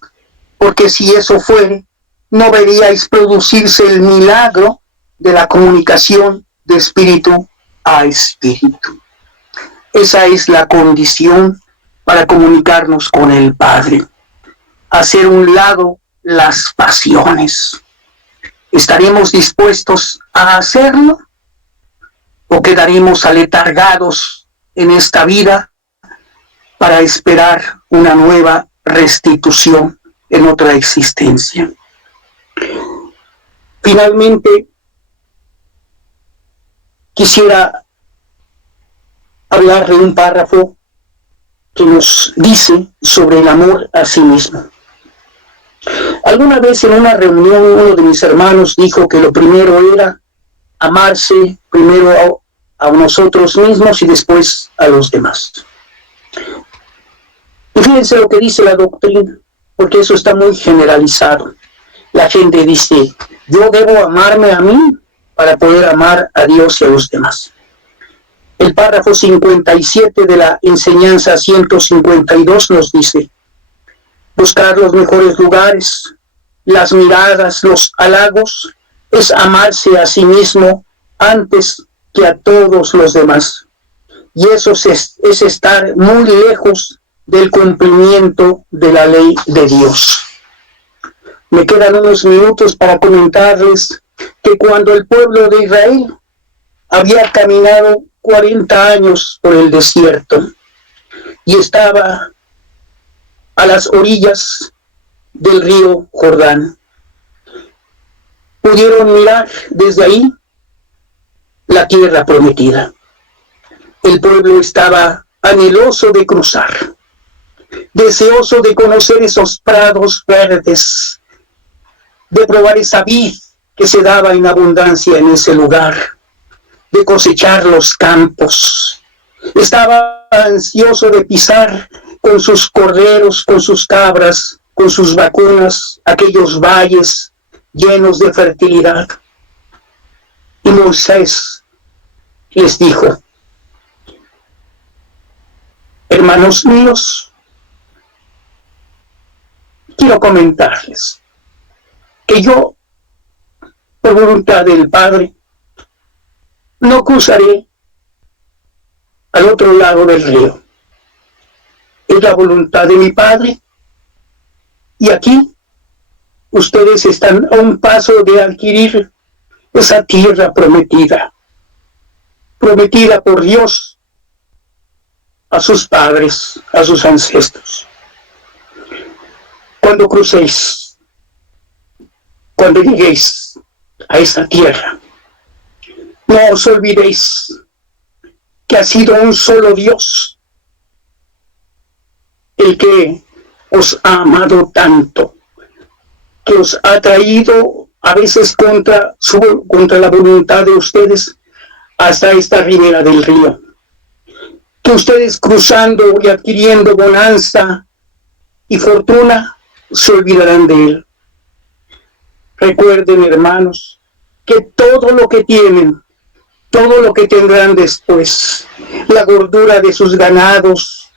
porque si eso fuere, no veríais producirse el milagro de la comunicación de espíritu a espíritu. Esa es la condición para comunicarnos con el Padre. Hacer un lado las pasiones. ¿Estaremos dispuestos a hacerlo? ¿O quedaremos aletargados en esta vida para esperar una nueva restitución en otra existencia? Finalmente, quisiera hablar de un párrafo que nos dice sobre el amor a sí mismo. Alguna vez en una reunión uno de mis hermanos dijo que lo primero era amarse primero a nosotros mismos y después a los demás. Y fíjense lo que dice la doctrina, porque eso está muy generalizado. La gente dice, yo debo amarme a mí para poder amar a Dios y a los demás. El párrafo 57 de la enseñanza 152 nos dice, buscar los mejores lugares, las miradas, los halagos, es amarse a sí mismo antes que a todos los demás. Y eso es estar muy lejos del cumplimiento de la ley de Dios. Me quedan unos minutos para comentarles que cuando el pueblo de Israel había caminado 40 años por el desierto y estaba a las orillas del río Jordán, pudieron mirar desde ahí la tierra prometida. El pueblo estaba anheloso de cruzar, deseoso de conocer esos prados verdes, de probar esa vid que se daba en abundancia en ese lugar, de cosechar los campos. Estaba ansioso de pisar con sus corderos, con sus cabras, con sus vacunas, aquellos valles llenos de fertilidad. Y Moisés les dijo, hermanos míos, quiero comentarles que yo, por voluntad del Padre, no cruzaré al otro lado del río. Es la voluntad de mi Padre. Y aquí ustedes están a un paso de adquirir esa tierra prometida, prometida por Dios a sus padres, a sus ancestros. Cuando crucéis, cuando lleguéis a esa tierra, no os olvidéis que ha sido un solo Dios el que os ha amado tanto, que os ha traído a veces contra la voluntad de ustedes hasta esta ribera del río. Que ustedes cruzando y adquiriendo bonanza y fortuna se olvidarán de él. Recuerden, hermanos, que todo lo que tienen, todo lo que tendrán después, la gordura de sus ganados,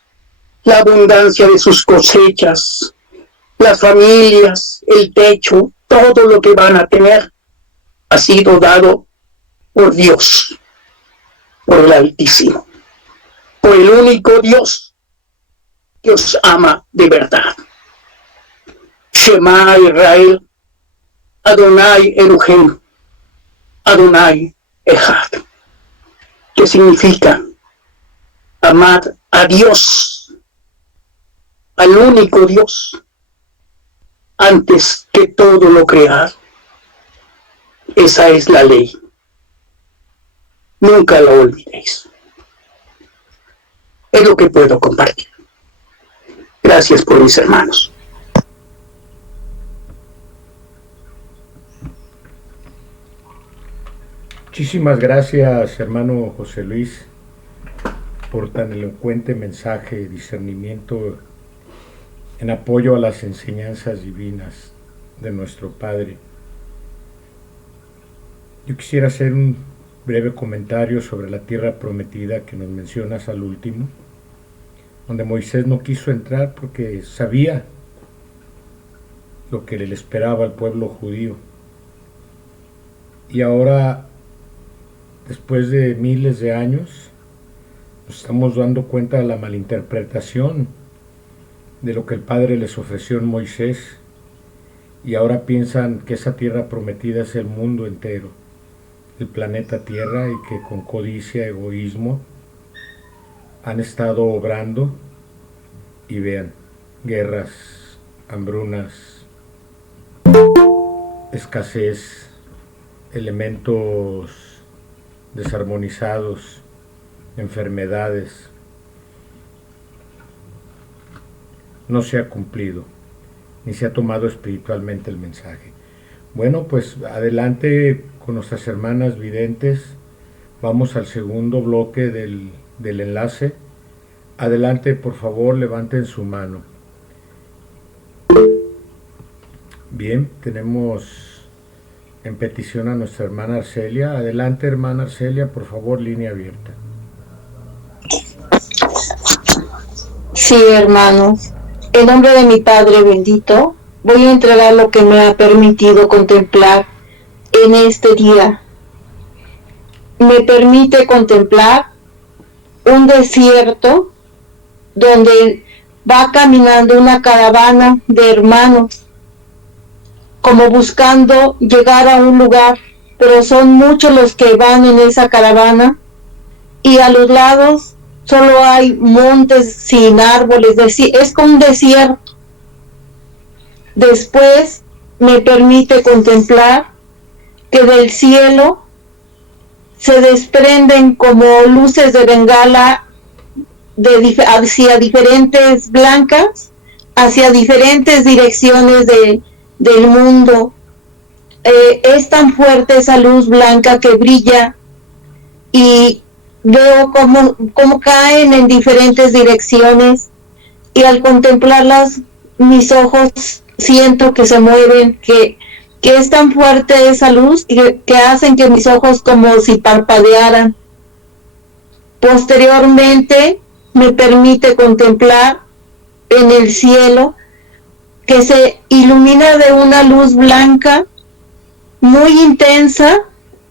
la abundancia de sus cosechas, las familias, el techo, todo lo que van a tener, ha sido dado por Dios, por el Altísimo, por el único Dios que os ama de verdad. Shema Israel, Adonai Elohim, Adonai Echad, que significa amad a Dios, al único Dios, antes que todo lo creado. Esa es la ley. Nunca la olvidéis. Es lo que puedo compartir. Gracias por mis hermanos. Muchísimas gracias, hermano José Luis, por tan elocuente mensaje, discernimiento en apoyo a las enseñanzas divinas de nuestro Padre. Yo quisiera hacer un breve comentario sobre la tierra prometida que nos mencionas al último, donde Moisés no quiso entrar porque sabía lo que le esperaba al pueblo judío. Y ahora, después de miles de años, nos estamos dando cuenta de la malinterpretación de lo que el Padre les ofreció en Moisés, y ahora piensan que esa tierra prometida es el mundo entero, el planeta Tierra, y que con codicia, egoísmo, han estado obrando, y vean, guerras, hambrunas, escasez, elementos desarmonizados, enfermedades. No se ha cumplido, ni se ha tomado espiritualmente el mensaje. Bueno, pues adelante con nuestras hermanas videntes. Vamos al segundo bloque del enlace. Adelante, por favor, levanten su mano. Bien, tenemos en petición a nuestra hermana Arcelia. Adelante, hermana Arcelia, por favor, línea abierta. Sí, hermanos. En nombre de mi Padre bendito, voy a entregar lo que me ha permitido contemplar en este día. Me permite contemplar un desierto donde va caminando una caravana de hermanos, como buscando llegar a un lugar, pero son muchos los que van en esa caravana, y a los lados solo hay montes sin árboles, es como un desierto. Después me permite contemplar que del cielo se desprenden como luces de bengala hacia diferentes blancas, hacia diferentes direcciones del mundo. Es tan fuerte esa luz blanca que brilla, y veo cómo caen en diferentes direcciones, y al contemplarlas mis ojos siento que se mueven, que es tan fuerte esa luz que hacen que mis ojos como si parpadearan. Posteriormente me permite contemplar en el cielo que se ilumina de una luz blanca muy intensa,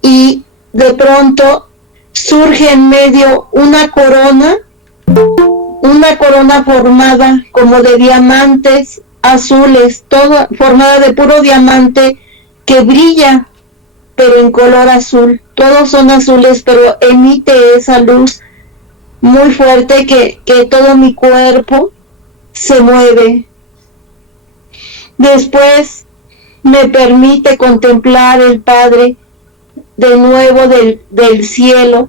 y de pronto surge en medio una corona formada como de diamantes azules, toda formada de puro diamante que brilla, pero en color azul. Todos son azules, pero emite esa luz muy fuerte que todo mi cuerpo se mueve. Después me permite contemplar el Padre de nuevo del cielo,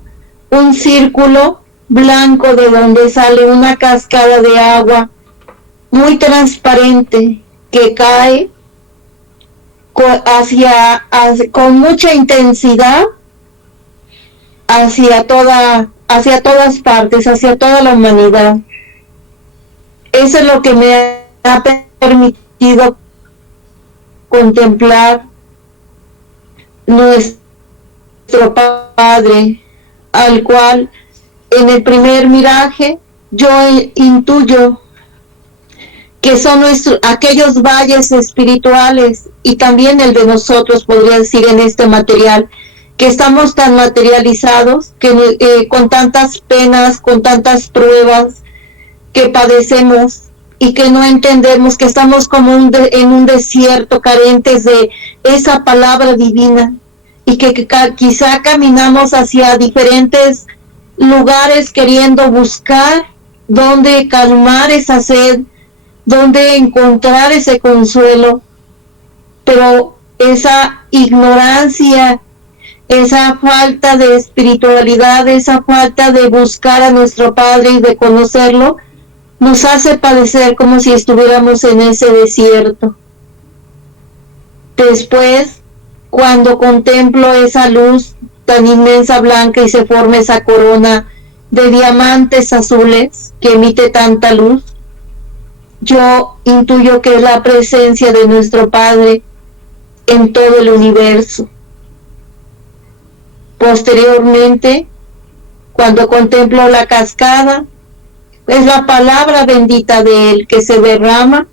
un círculo blanco de donde sale una cascada de agua muy transparente que cae con mucha intensidad hacia todas partes, hacia toda la humanidad. Eso es lo que me ha permitido contemplar nuestro Padre, al cual en el primer miraje yo intuyo que son aquellos valles espirituales, y también el de nosotros, podría decir, en este material, que estamos tan materializados, que con tantas penas, con tantas pruebas que padecemos, y que no entendemos, que estamos como en un desierto, carentes de esa palabra divina, y que quizá caminamos hacia diferentes lugares queriendo buscar dónde calmar esa sed, dónde encontrar ese consuelo, pero esa ignorancia, esa falta de espiritualidad, esa falta de buscar a nuestro Padre y de conocerlo, nos hace padecer como si estuviéramos en ese desierto. Después, cuando contemplo esa luz tan inmensa blanca y se forma esa corona de diamantes azules que emite tanta luz, yo intuyo que es la presencia de nuestro Padre en todo el universo. Posteriormente, cuando contemplo la cascada, es la palabra bendita de Él que se derrama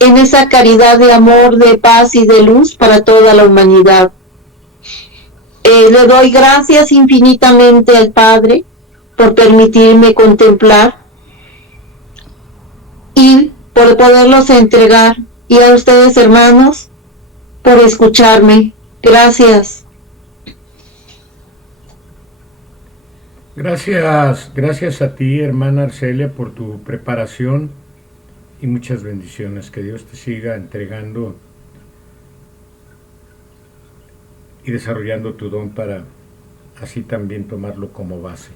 en esa caridad de amor, de paz y de luz para toda la humanidad. Le doy gracias infinitamente al Padre por permitirme contemplar y por poderlos entregar, y a ustedes, hermanos, por escucharme. Gracias. Gracias a ti, hermana Arcelia, por tu preparación y muchas bendiciones. Que Dios te siga entregando y desarrollando tu don para así también tomarlo como base.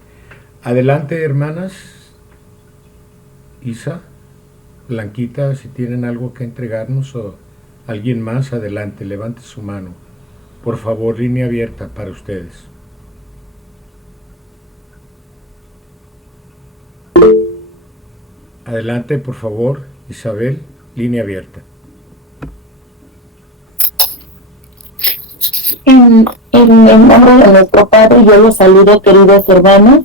Adelante, hermanas. Isa, Blanquita, si tienen algo que entregarnos o alguien más, adelante, levante su mano. Por favor, línea abierta para ustedes. Adelante, por favor, Isabel, línea abierta. En el nombre de nuestro Padre, yo los saludo, queridos hermanos,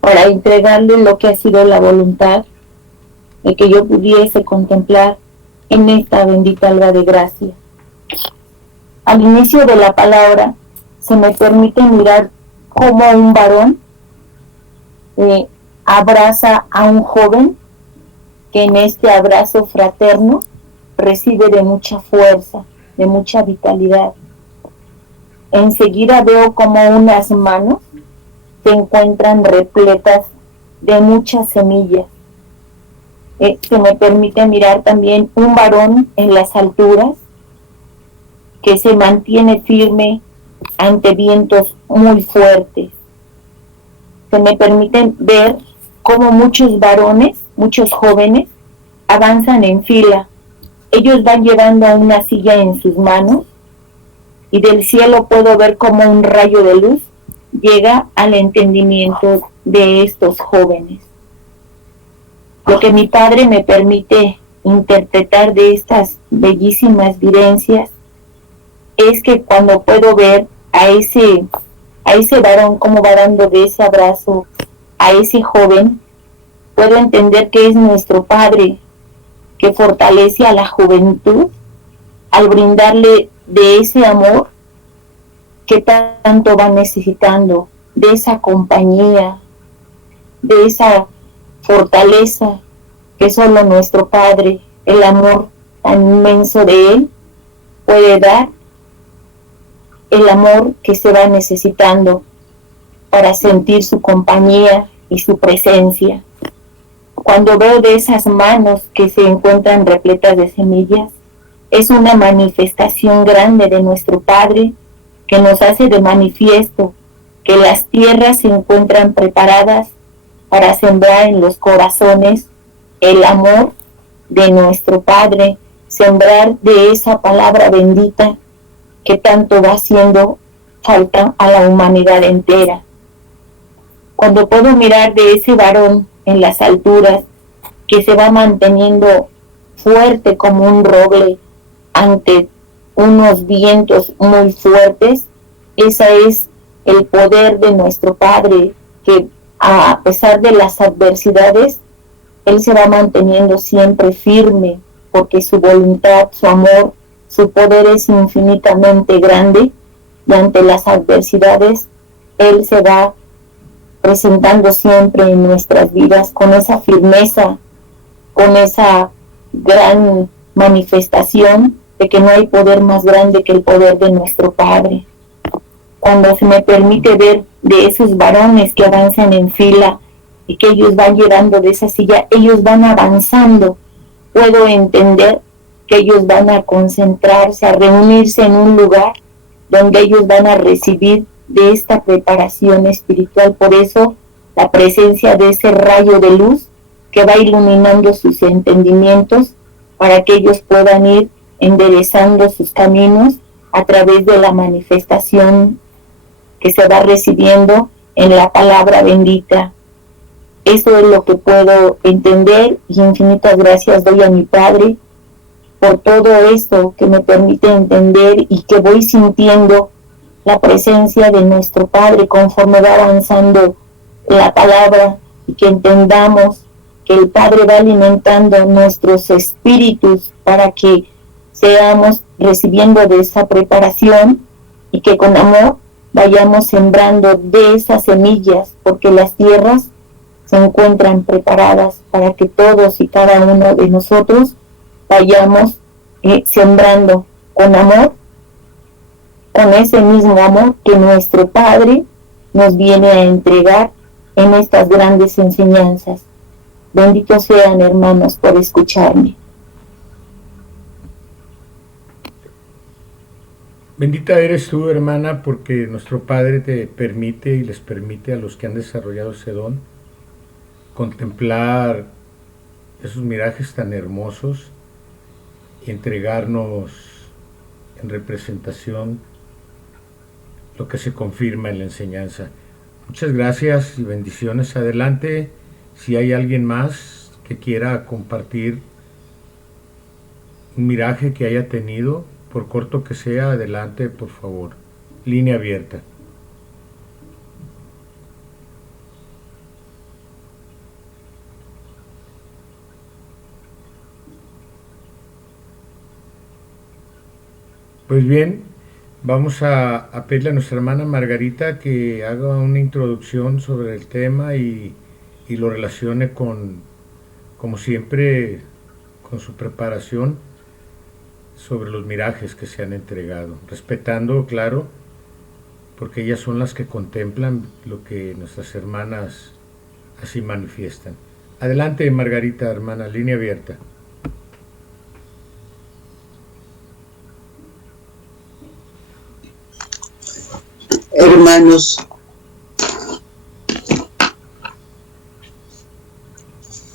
para entregarle lo que ha sido la voluntad de que yo pudiese contemplar en esta bendita alba de gracia. Al inicio de la palabra se me permite mirar cómo un varón abraza a un joven que en este abrazo fraterno recibe de mucha fuerza, de mucha vitalidad. Enseguida veo como unas manos se encuentran repletas de muchas semillas. Se me permite mirar también un varón en las alturas que se mantiene firme ante vientos muy fuertes. Se me permite ver cómo muchos varones, muchos jóvenes, avanzan en fila. Ellos van llevando una silla en sus manos y del cielo puedo ver cómo un rayo de luz llega al entendimiento de estos jóvenes. Lo que mi Padre me permite interpretar de estas bellísimas vivencias es que cuando puedo ver a ese varón como va dando de ese abrazo a ese joven, puedo entender que es nuestro Padre que fortalece a la juventud al brindarle de ese amor que tanto va necesitando, de esa compañía, de esa fortaleza que solo nuestro Padre, el amor tan inmenso de Él, puede dar, el amor que se va necesitando para sentir su compañía y su presencia. Cuando veo de esas manos que se encuentran repletas de semillas, es una manifestación grande de nuestro Padre que nos hace de manifiesto que las tierras se encuentran preparadas para sembrar en los corazones el amor de nuestro Padre, sembrar de esa palabra bendita que tanto va haciendo falta a la humanidad entera. Cuando puedo mirar de ese varón en las alturas que se va manteniendo fuerte como un roble ante unos vientos muy fuertes, ese es el poder de nuestro Padre, que a pesar de las adversidades, Él se va manteniendo siempre firme, porque su voluntad, su amor, su poder es infinitamente grande, y ante las adversidades, Él se va presentando siempre en nuestras vidas con esa firmeza, con esa gran manifestación de que no hay poder más grande que el poder de nuestro Padre. Cuando se me permite ver de esos varones que avanzan en fila y que ellos van llevando de esa silla, ellos van avanzando, puedo entender que ellos van a concentrarse, a reunirse en un lugar donde ellos van a recibir de esta preparación espiritual. Por eso la presencia de ese rayo de luz que va iluminando sus entendimientos para que ellos puedan ir enderezando sus caminos a través de la manifestación que se va recibiendo en la palabra bendita. Eso es lo que puedo entender, y infinitas gracias doy a mi Padre por todo esto que me permite entender y que voy sintiendo la presencia de nuestro Padre conforme va avanzando la palabra, y que entendamos que el Padre va alimentando nuestros espíritus para que seamos recibiendo de esa preparación, y que con amor vayamos sembrando de esas semillas, porque las tierras se encuentran preparadas para que todos y cada uno de nosotros vayamos sembrando con amor, con ese mismo amor que nuestro Padre nos viene a entregar en estas grandes enseñanzas. Benditos sean, hermanos, por escucharme. Bendita eres tú, hermana, porque nuestro Padre te permite y les permite a los que han desarrollado ese don contemplar esos mirajes tan hermosos y entregarnos en representación lo que se confirma en la enseñanza. Muchas gracias y bendiciones. Adelante, si hay alguien más que quiera compartir un miraje que haya tenido, por corto que sea, adelante, por favor. Línea abierta. Pues bien, vamos a pedirle a nuestra hermana Margarita que haga una introducción sobre el tema y lo relacione con, como siempre, con su preparación sobre los mirajes que se han entregado, respetando, claro, porque ellas son las que contemplan lo que nuestras hermanas así manifiestan. Adelante, Margarita, hermana, línea abierta. Hermanos,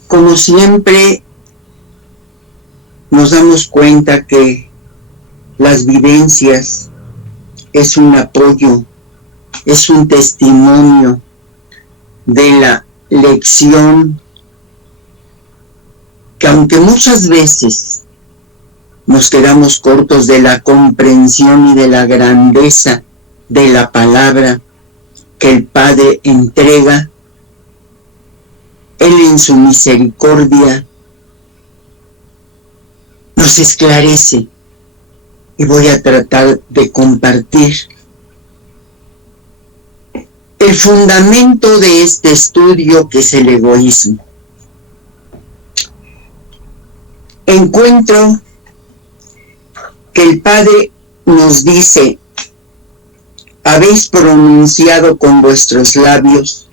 como siempre, nos damos cuenta que las vivencias es un apoyo, es un testimonio de la lección que, aunque muchas veces nos quedamos cortos de la comprensión y de la grandeza de la palabra que el Padre entrega, Él en su misericordia nos esclarece, y voy a tratar de compartir el fundamento de este estudio, que es el egoísmo. Encuentro que el Padre nos dice: habéis pronunciado con vuestros labios,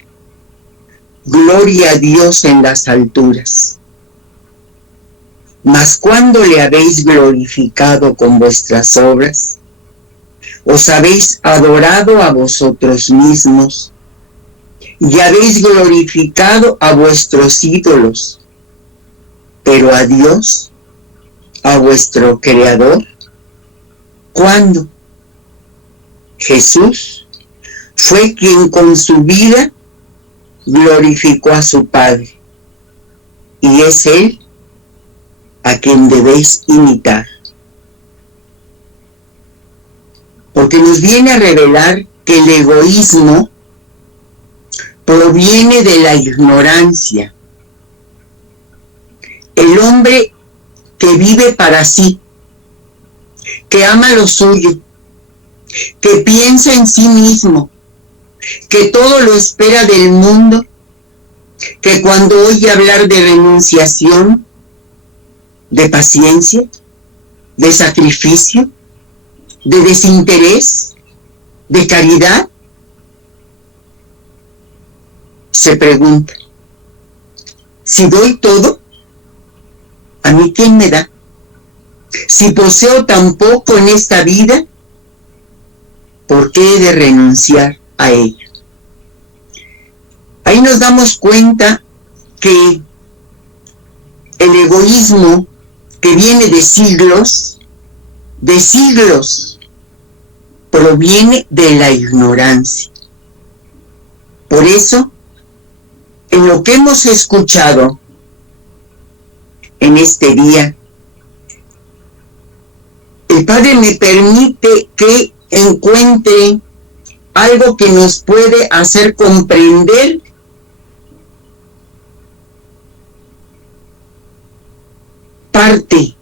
gloria a Dios en las alturas. Mas cuando le habéis glorificado con vuestras obras, os habéis adorado a vosotros mismos y habéis glorificado a vuestros ídolos, pero a Dios, a vuestro Creador, ¿cuándo? Jesús fue quien con su vida glorificó a su Padre, y es Él a quien debéis imitar. Porque nos viene a revelar que el egoísmo proviene de la ignorancia. El hombre que vive para sí, que ama lo suyo, que piensa en sí mismo, que todo lo espera del mundo, que cuando oye hablar de renunciación, de paciencia, de sacrificio, de desinterés, de caridad, se pregunta: si doy todo, ¿a mí quién me da? Si poseo tan poco en esta vida, ¿por qué he de renunciar a ello? Ahí nos damos cuenta que el egoísmo, que viene de siglos, proviene de la ignorancia. Por eso, en lo que hemos escuchado en este día, el Padre me permite que encuentre algo que nos puede hacer comprender parte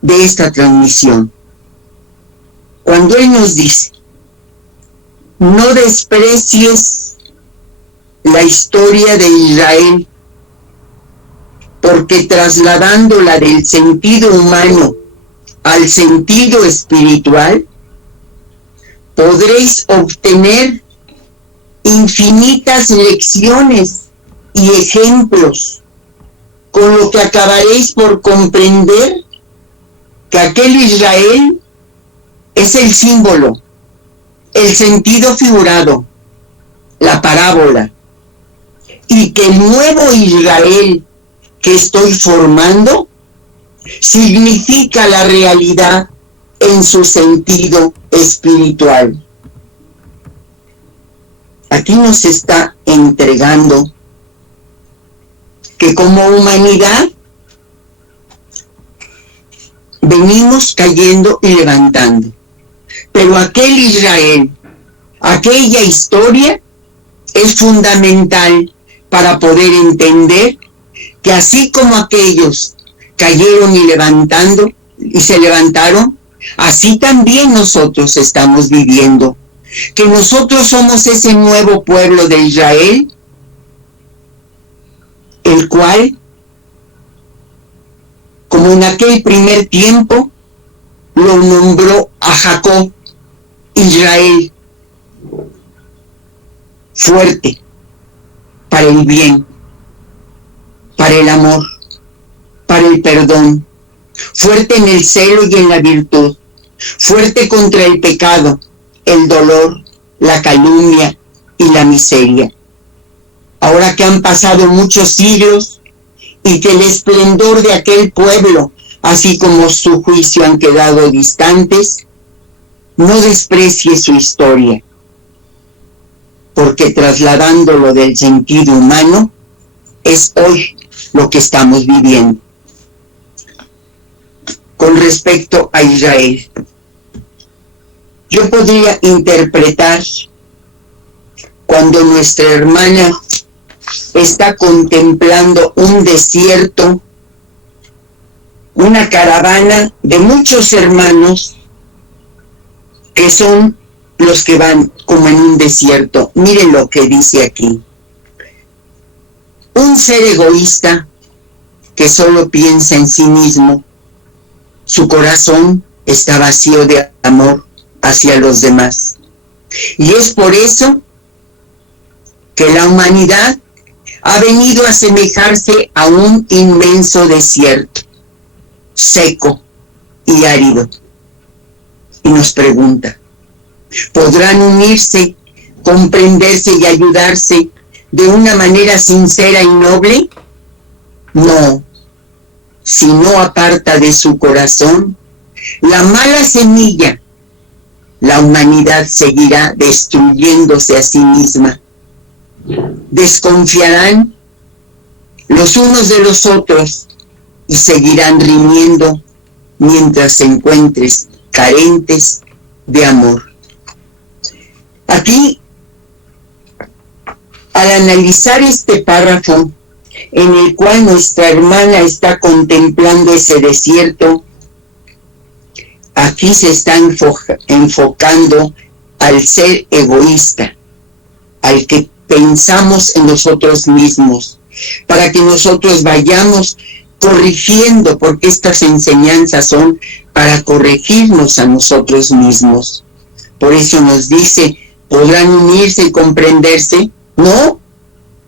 de esta transmisión. Cuando Él nos dice, no desprecies la historia de Israel, porque trasladándola del sentido humano al sentido espiritual, podréis obtener infinitas lecciones y ejemplos, con lo que acabaréis por comprender que aquel Israel es el símbolo, el sentido figurado, la parábola, y que el nuevo Israel que estoy formando significa la realidad en su sentido espiritual. Aquí nos está entregando que como humanidad venimos cayendo y levantando, pero aquel Israel, aquella historia es fundamental para poder entender que así como aquellos cayeron y se levantaron, así también nosotros estamos viviendo, que nosotros somos ese nuevo pueblo de Israel, el cual, como en aquel primer tiempo, lo nombró a Jacob Israel, fuerte para el bien, para el amor, para el perdón, fuerte en el celo y en la virtud, fuerte contra el pecado, el dolor, la calumnia y la miseria. Ahora que han pasado muchos siglos y que el esplendor de aquel pueblo, así como su juicio, han quedado distantes, no desprecie su historia, porque trasladándolo del sentido humano, es hoy lo que estamos viviendo. Con respecto a Israel, yo podría interpretar cuando nuestra hermana está contemplando un desierto, una caravana de muchos hermanos que son los que van como en un desierto. Miren lo que dice aquí. Un ser egoísta que solo piensa en sí mismo, su corazón está vacío de amor hacia los demás. Y es por eso que la humanidad ha venido a asemejarse a un inmenso desierto, seco y árido. Y nos pregunta, ¿podrán unirse, comprenderse y ayudarse de una manera sincera y noble? No, si no aparta de su corazón la mala semilla, la humanidad seguirá destruyéndose a sí misma. Desconfiarán los unos de los otros y seguirán riñendo mientras se encuentren carentes de amor. Aquí, al analizar este párrafo en el cual nuestra hermana está contemplando ese desierto, aquí se está enfocando al ser egoísta, al que pensamos en nosotros mismos, para que nosotros vayamos corrigiendo, porque estas enseñanzas son para corregirnos a nosotros mismos. Por eso nos dice, ¿podrán unirse y comprenderse? No,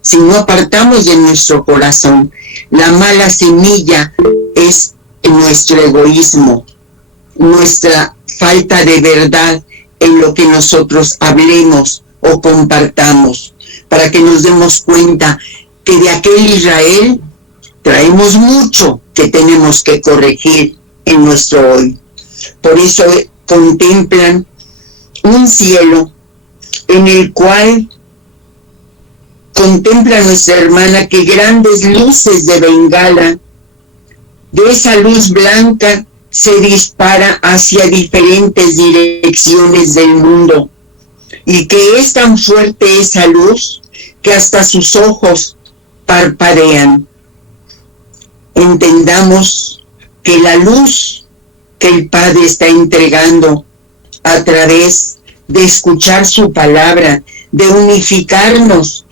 si no apartamos de nuestro corazón. La mala semilla es nuestro egoísmo, nuestra falta de verdad en lo que nosotros hablemos o compartamos, para que nos demos cuenta que de aquel Israel traemos mucho que tenemos que corregir en nuestro hoy. Por eso contemplan un cielo en el cual contempla nuestra hermana que grandes luces de bengala de esa luz blanca se dispara hacia diferentes direcciones del mundo y que es tan fuerte esa luz que hasta sus ojos parpadean. Entendamos que la luz que el Padre está entregando a través de escuchar su palabra, de unificarnos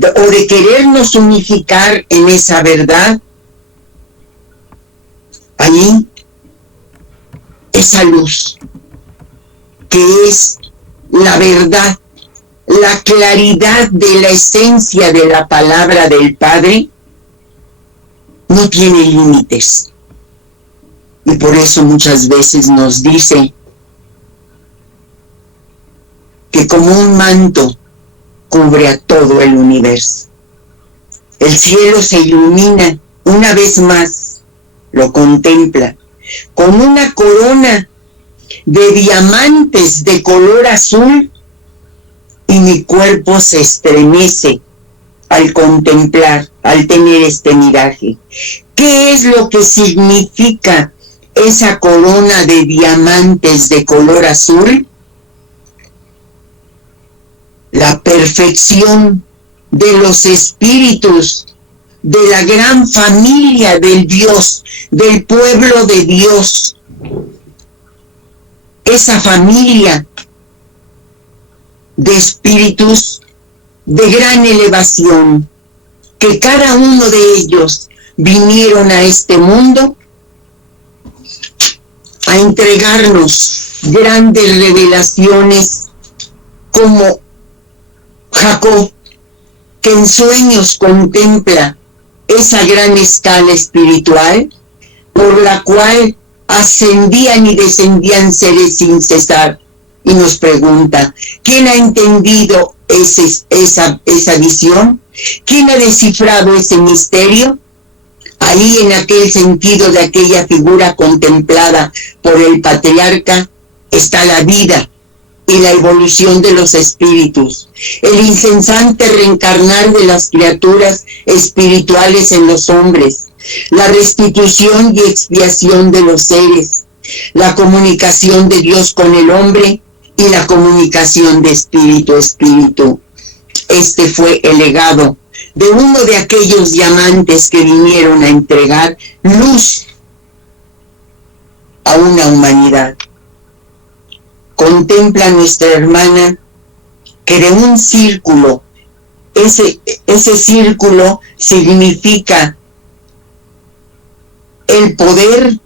o de querernos unificar en esa verdad, allí esa luz que es la verdad, la claridad de la esencia de la palabra del Padre, no tiene límites. Y por eso muchas veces nos dice que como un manto cubre a todo el universo. El cielo se ilumina una vez más, lo contempla, con una corona de diamantes de color azul, y mi cuerpo se estremece al contemplar, al tener este miraje. ¿Qué es lo que significa esa corona de diamantes de color azul? La perfección de los espíritus de la gran familia del Dios, del pueblo de Dios. Esa familia de espíritus de gran elevación, que cada uno de ellos vinieron a este mundo a entregarnos grandes revelaciones, como Jacob, que en sueños contempla esa gran escala espiritual por la cual ascendían y descendían seres sin cesar, y nos pregunta, ¿quién ha entendido esa visión? ¿Quién ha descifrado ese misterio? Ahí, en aquel sentido de aquella figura contemplada por el patriarca, está la vida y la evolución de los espíritus, el incesante reencarnar de las criaturas espirituales en los hombres, la restitución y expiación de los seres, la comunicación de Dios con el hombre y la comunicación de espíritu a espíritu. Este fue el legado de uno de aquellos diamantes que vinieron a entregar luz a una humanidad. Contempla nuestra hermana que de un círculo, ese círculo significa el poder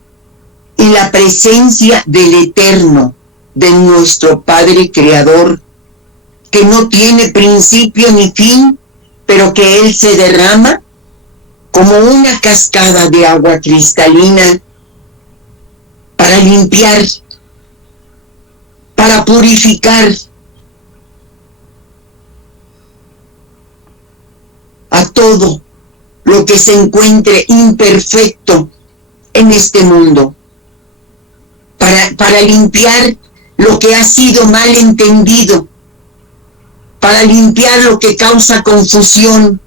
y la presencia del Eterno, de nuestro Padre Creador, que no tiene principio ni fin, pero que Él se derrama como una cascada de agua cristalina para limpiar, para purificar a todo lo que se encuentre imperfecto en este mundo, para limpiar lo que ha sido mal entendido, para limpiar lo que causa confusión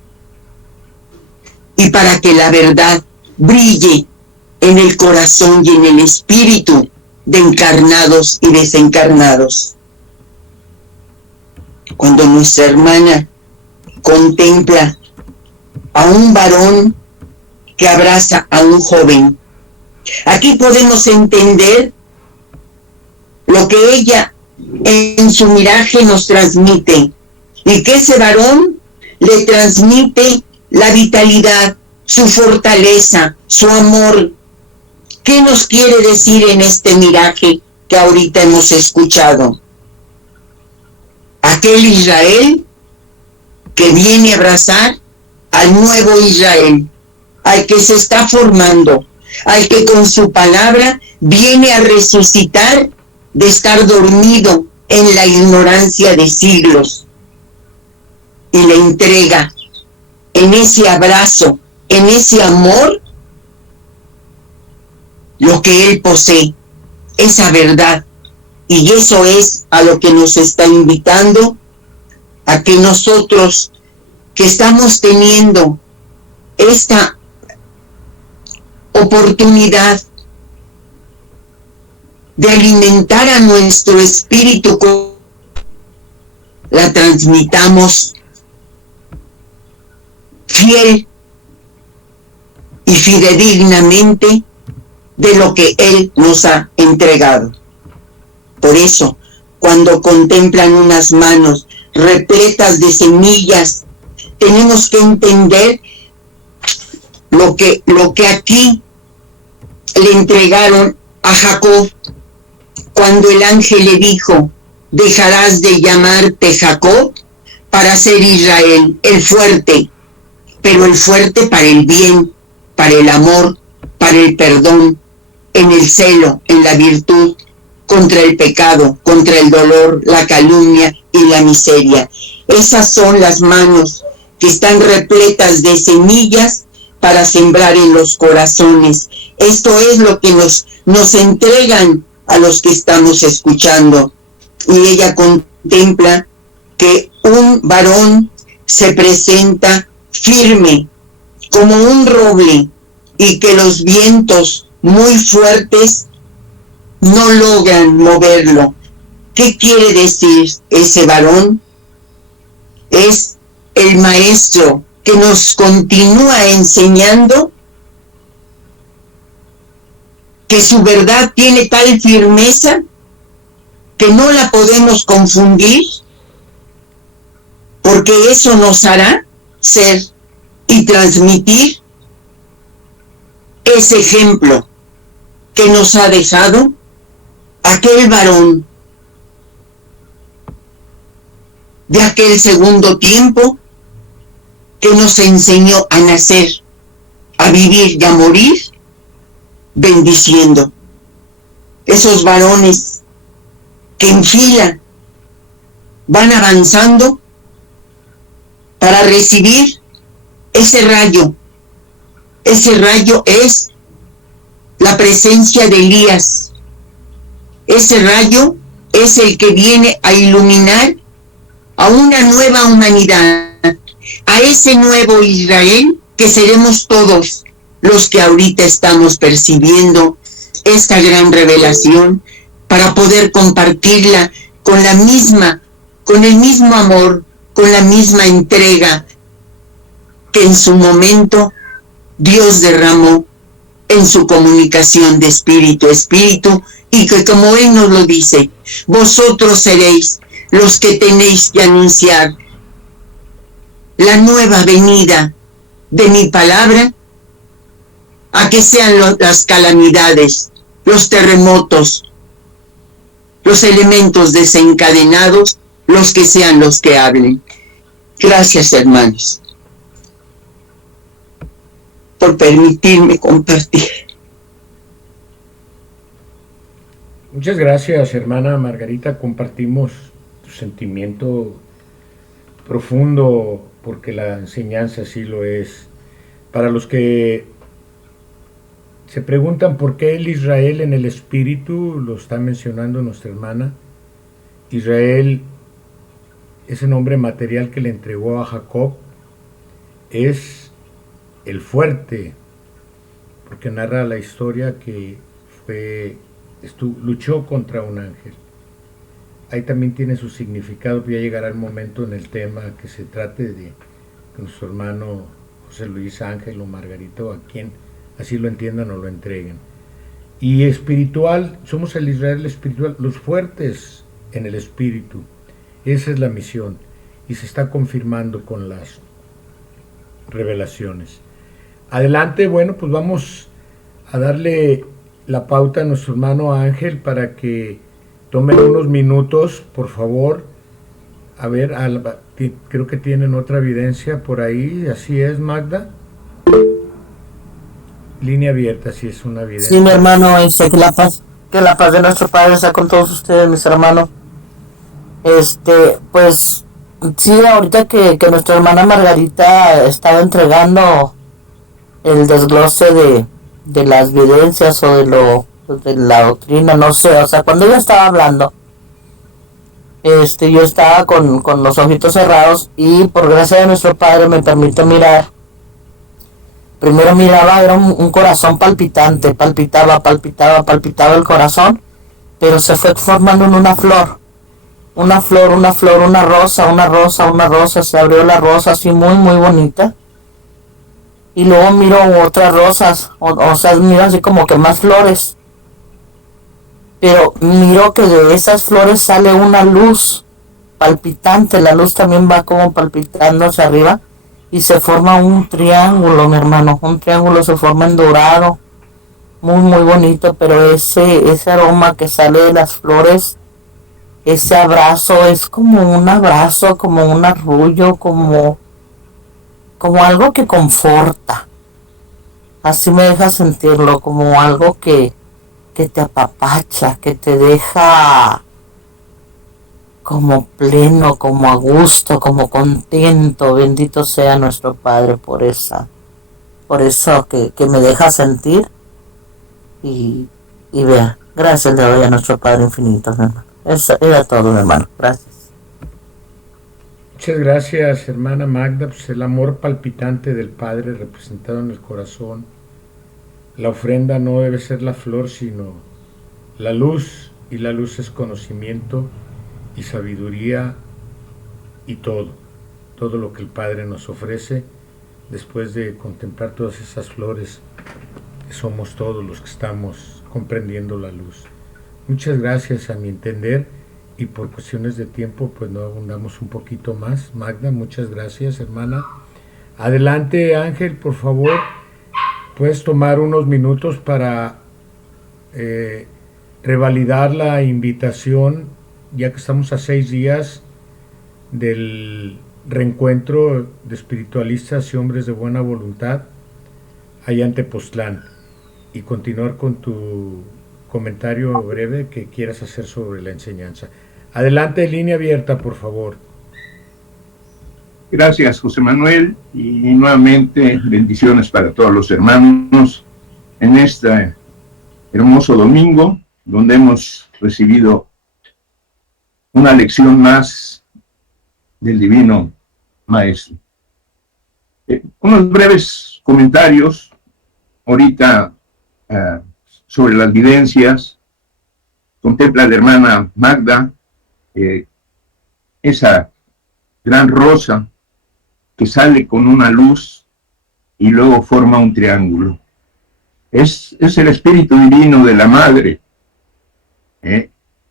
y para que la verdad brille en el corazón y en el espíritu de encarnados y desencarnados. Cuando nuestra hermana contempla a un varón que abraza a un joven, aquí podemos entender lo que ella en su miraje nos transmite, y que ese varón le transmite la vitalidad, su fortaleza, su amor. ¿Qué nos quiere decir en este miraje que ahorita hemos escuchado? Aquel Israel que viene a abrazar al nuevo Israel, al que se está formando, al que con su palabra viene a resucitar de estar dormido en la ignorancia de siglos, y le entrega en ese abrazo, en ese amor, lo que él posee, esa verdad. Y eso es a lo que nos está invitando, a que nosotros que estamos teniendo esta oportunidad de alimentar a nuestro espíritu, la transmitamos fiel y fidedignamente de lo que Él nos ha entregado. Por eso, cuando contemplan unas manos repletas de semillas, tenemos que entender lo que aquí le entregaron a Jacob, cuando el ángel le dijo: dejarás de llamarte Jacob para ser Israel, el fuerte, pero el fuerte para el bien, para el amor, para el perdón, en el celo, en la virtud, contra el pecado, contra el dolor, la calumnia y la miseria. Esas son las manos que están repletas de semillas para sembrar en los corazones. Esto es lo que nos entregan a los que estamos escuchando. Y ella contempla que un varón se presenta firme como un roble y que los vientos muy fuertes no logran moverlo. ¿Qué quiere decir ese varón? Es el maestro que nos continúa enseñando que su verdad tiene tal firmeza que no la podemos confundir, porque eso nos hará ser y transmitir ese ejemplo que nos ha dejado aquel varón de aquel segundo tiempo que nos enseñó a nacer, a vivir y a morir bendiciendo. Esos varones que en fila van avanzando para recibir ese rayo. Ese rayo es la presencia de Elías. Ese rayo es el que viene a iluminar a una nueva humanidad, a ese nuevo Israel que seremos todos los que ahorita estamos percibiendo esta gran revelación, para poder compartirla con el mismo amor, con la misma entrega que en su momento Dios derramó en su comunicación de espíritu a espíritu, y que, como Él nos lo dice, vosotros seréis los que tenéis que anunciar la nueva venida de mi palabra, a que sean las calamidades, los terremotos, los elementos desencadenados, los que sean los que hablen. Gracias, hermanos, por permitirme compartir. Muchas gracias, hermana Margarita. Compartimos tu sentimiento profundo, porque la enseñanza así lo es. Para los que se preguntan por qué el Israel en el espíritu, lo está mencionando nuestra hermana. Israel, ese nombre material que le entregó a Jacob, es el fuerte, porque narra la historia que luchó contra un ángel. Ahí también tiene su significado, ya llegará el momento en el tema que se trate de nuestro hermano José Luis, Ángel o Margarita, o a quien así lo entiendan o lo entreguen. Y espiritual, somos el Israel espiritual, los fuertes en el espíritu. Esa es la misión y se está confirmando con las revelaciones. Adelante, bueno, pues vamos a darle la pauta a nuestro hermano Ángel para que tomen unos minutos, por favor. A ver, creo que tienen otra evidencia por ahí, así es, Magda. Línea abierta, sí es una evidencia. Sí, mi hermano, que la paz de nuestro Padre sea con todos ustedes, mis hermanos. Pues sí, ahorita que nuestra hermana Margarita estaba entregando el desglose de las evidencias o de la doctrina, no sé, o sea, cuando ella estaba hablando, yo estaba con los ojitos cerrados y por gracia de nuestro Padre me permite mirar primero miraba, era un corazón palpitante, palpitaba el corazón, pero se fue formando en una flor, una rosa, se abrió la rosa así muy, muy bonita. Y luego miro otras rosas, o sea, miro así como que más flores. Pero miro que de esas flores sale una luz palpitante, la luz también va como palpitando hacia arriba y se forma un triángulo, mi hermano, un triángulo se forma en dorado, muy, muy bonito, pero ese aroma que sale de las flores, ese abrazo es como un abrazo, como un arrullo, como algo que conforta. Así me deja sentirlo, como algo que te apapacha, que te deja como pleno, como a gusto, como contento. Bendito sea nuestro Padre por eso que me deja sentir. Y vea, gracias le doy a nuestro Padre infinito, hermano. Eso era todo, hermano. Gracias. Muchas gracias, hermana Magda. Pues el amor palpitante del Padre representado en el corazón. La ofrenda no debe ser la flor, sino la luz, y la luz es conocimiento y sabiduría y todo lo que el Padre nos ofrece después de contemplar todas esas flores, que somos todos los que estamos comprendiendo la luz. Muchas gracias, a mi entender, y por cuestiones de tiempo pues no abundamos un poquito más. Magda, muchas gracias, hermana. Adelante, Ángel, por favor, puedes tomar unos minutos para revalidar la invitación, ya que estamos a 6 días del reencuentro de espiritualistas y hombres de buena voluntad allá en Tepoztlán, y continuar con tu comentario breve que quieras hacer sobre la enseñanza. Adelante, línea abierta, por favor. Gracias, José Manuel, y nuevamente bendiciones para todos los hermanos en este hermoso domingo, donde hemos recibido una lección más del Divino Maestro. Unos breves comentarios ahorita sobre las videncias. Contempla la hermana Magda esa gran rosa que sale con una luz y luego forma un triángulo. Es el espíritu divino de la madre,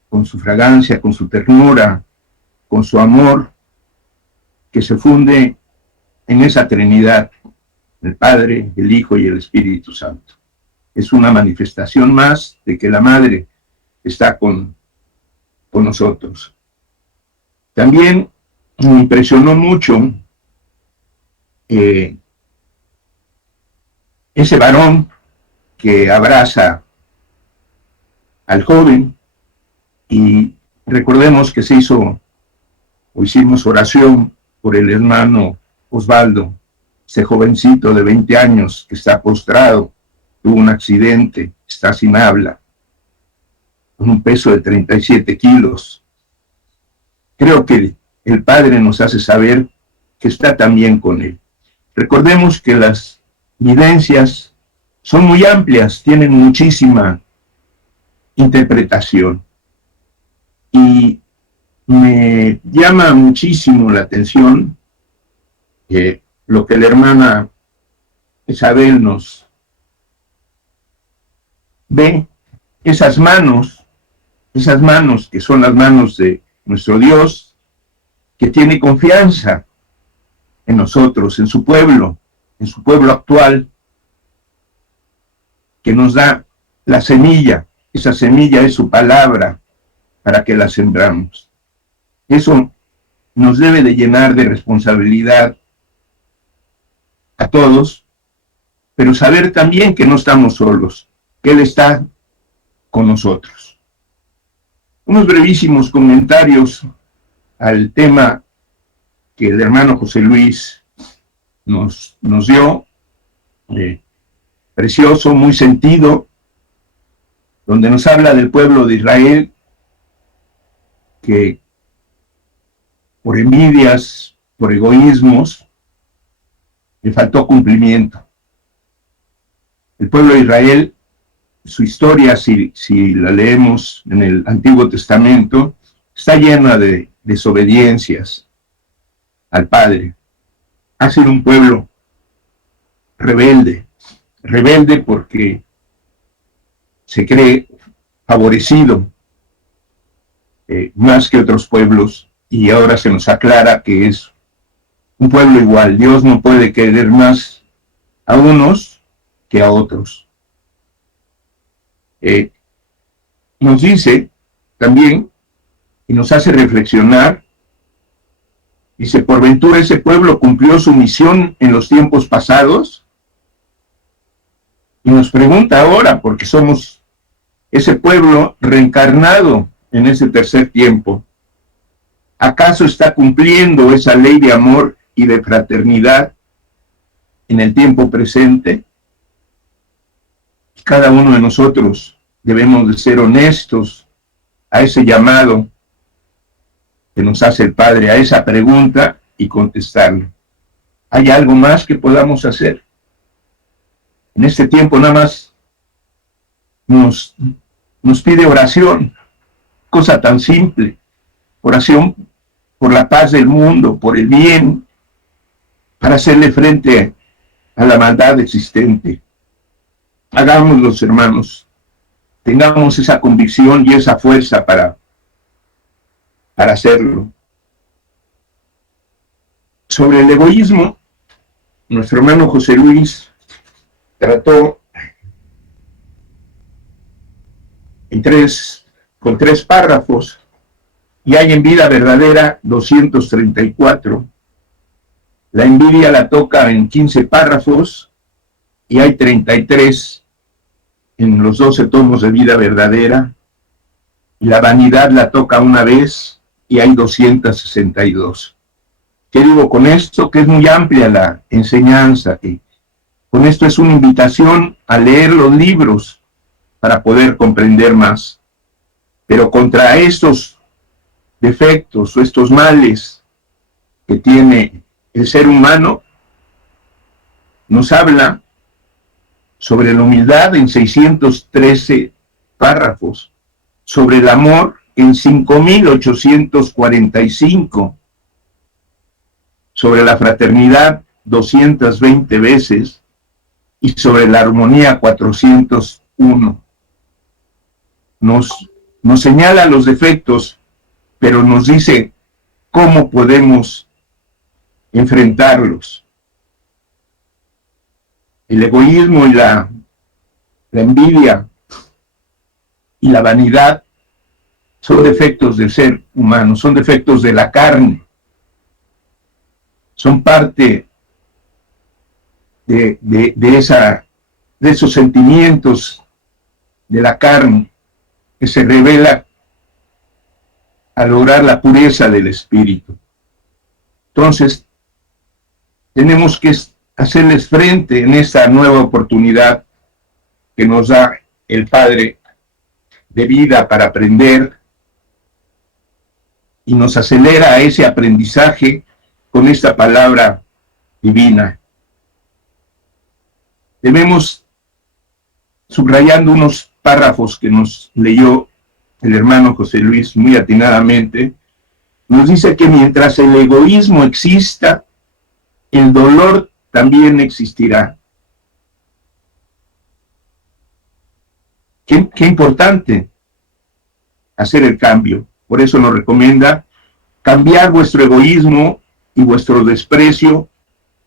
con su fragancia, con su ternura, con su amor, que se funde en esa Trinidad, el Padre, el Hijo y el Espíritu Santo. Es una manifestación más de que la madre está con nosotros. También me impresionó mucho ese varón que abraza al joven, y recordemos que hicimos oración por el hermano Osvaldo, ese jovencito de 20 años que está postrado, tuvo un accidente, está sin habla, con un peso de 37 kilos. Creo que el Padre nos hace saber que está también con él. Recordemos que las vivencias son muy amplias, tienen muchísima interpretación. Y me llama muchísimo la atención lo que la hermana Isabel nos ve, esas manos que son las manos de nuestro Dios, que tiene confianza en nosotros, en su pueblo actual, que nos da la semilla. Esa semilla es su palabra para que la sembramos. Eso nos debe de llenar de responsabilidad a todos, pero saber también que no estamos solos, que Él está con nosotros. Unos brevísimos comentarios al tema que el hermano José Luis nos dio, precioso, muy sentido, donde nos habla del pueblo de Israel, que por envidias, por egoísmos, le faltó cumplimiento. El pueblo de Israel, su historia, si la leemos en el Antiguo Testamento, está llena de desobediencias al Padre. Ha sido un pueblo rebelde porque se cree favorecido más que otros pueblos, y ahora se nos aclara que es un pueblo igual. Dios no puede querer más a unos que a otros. Nos dice también, y nos hace reflexionar, dice, por ventura ese pueblo cumplió su misión en los tiempos pasados, y nos pregunta ahora, porque somos ese pueblo reencarnado en ese tercer tiempo, ¿acaso está cumpliendo esa ley de amor y de fraternidad en el tiempo presente? Cada uno de nosotros debemos de ser honestos a ese llamado que nos hace el Padre, a esa pregunta, y contestarle. ¿Hay algo más que podamos hacer? En este tiempo nada más nos pide oración, cosa tan simple, oración por la paz del mundo, por el bien, para hacerle frente a la maldad existente. Hagámoslo, hermanos, tengamos esa convicción y esa fuerza para hacerlo. Sobre el egoísmo, nuestro hermano José Luis trató con tres párrafos, y hay en Vida Verdadera 234. La envidia la toca en 15 párrafos, y hay 33 en los 12 tomos de Vida Verdadera, y la vanidad la toca una vez, y hay 262. ¿Qué digo con esto? Que es muy amplia la enseñanza, y con esto es una invitación a leer los libros para poder comprender más. Pero contra estos defectos o estos males que tiene el ser humano, nos habla sobre la humildad en 613 párrafos, sobre el amor en 5.845, sobre la fraternidad 220 veces, y sobre la armonía 401. Nos señala los defectos, pero nos dice cómo podemos enfrentarlos. El egoísmo y la envidia y la vanidad son defectos del ser humano, son defectos de la carne, son parte de esos sentimientos de la carne que se revela a lograr la pureza del espíritu. Entonces, tenemos que hacerles frente en esta nueva oportunidad que nos da el Padre de vida para aprender, y nos acelera a ese aprendizaje con esta palabra divina. Debemos, subrayando unos párrafos que nos leyó el hermano José Luis muy atinadamente, nos dice que mientras el egoísmo exista, el dolor también existirá. Qué importante hacer el cambio. Por eso nos recomienda cambiar vuestro egoísmo y vuestro desprecio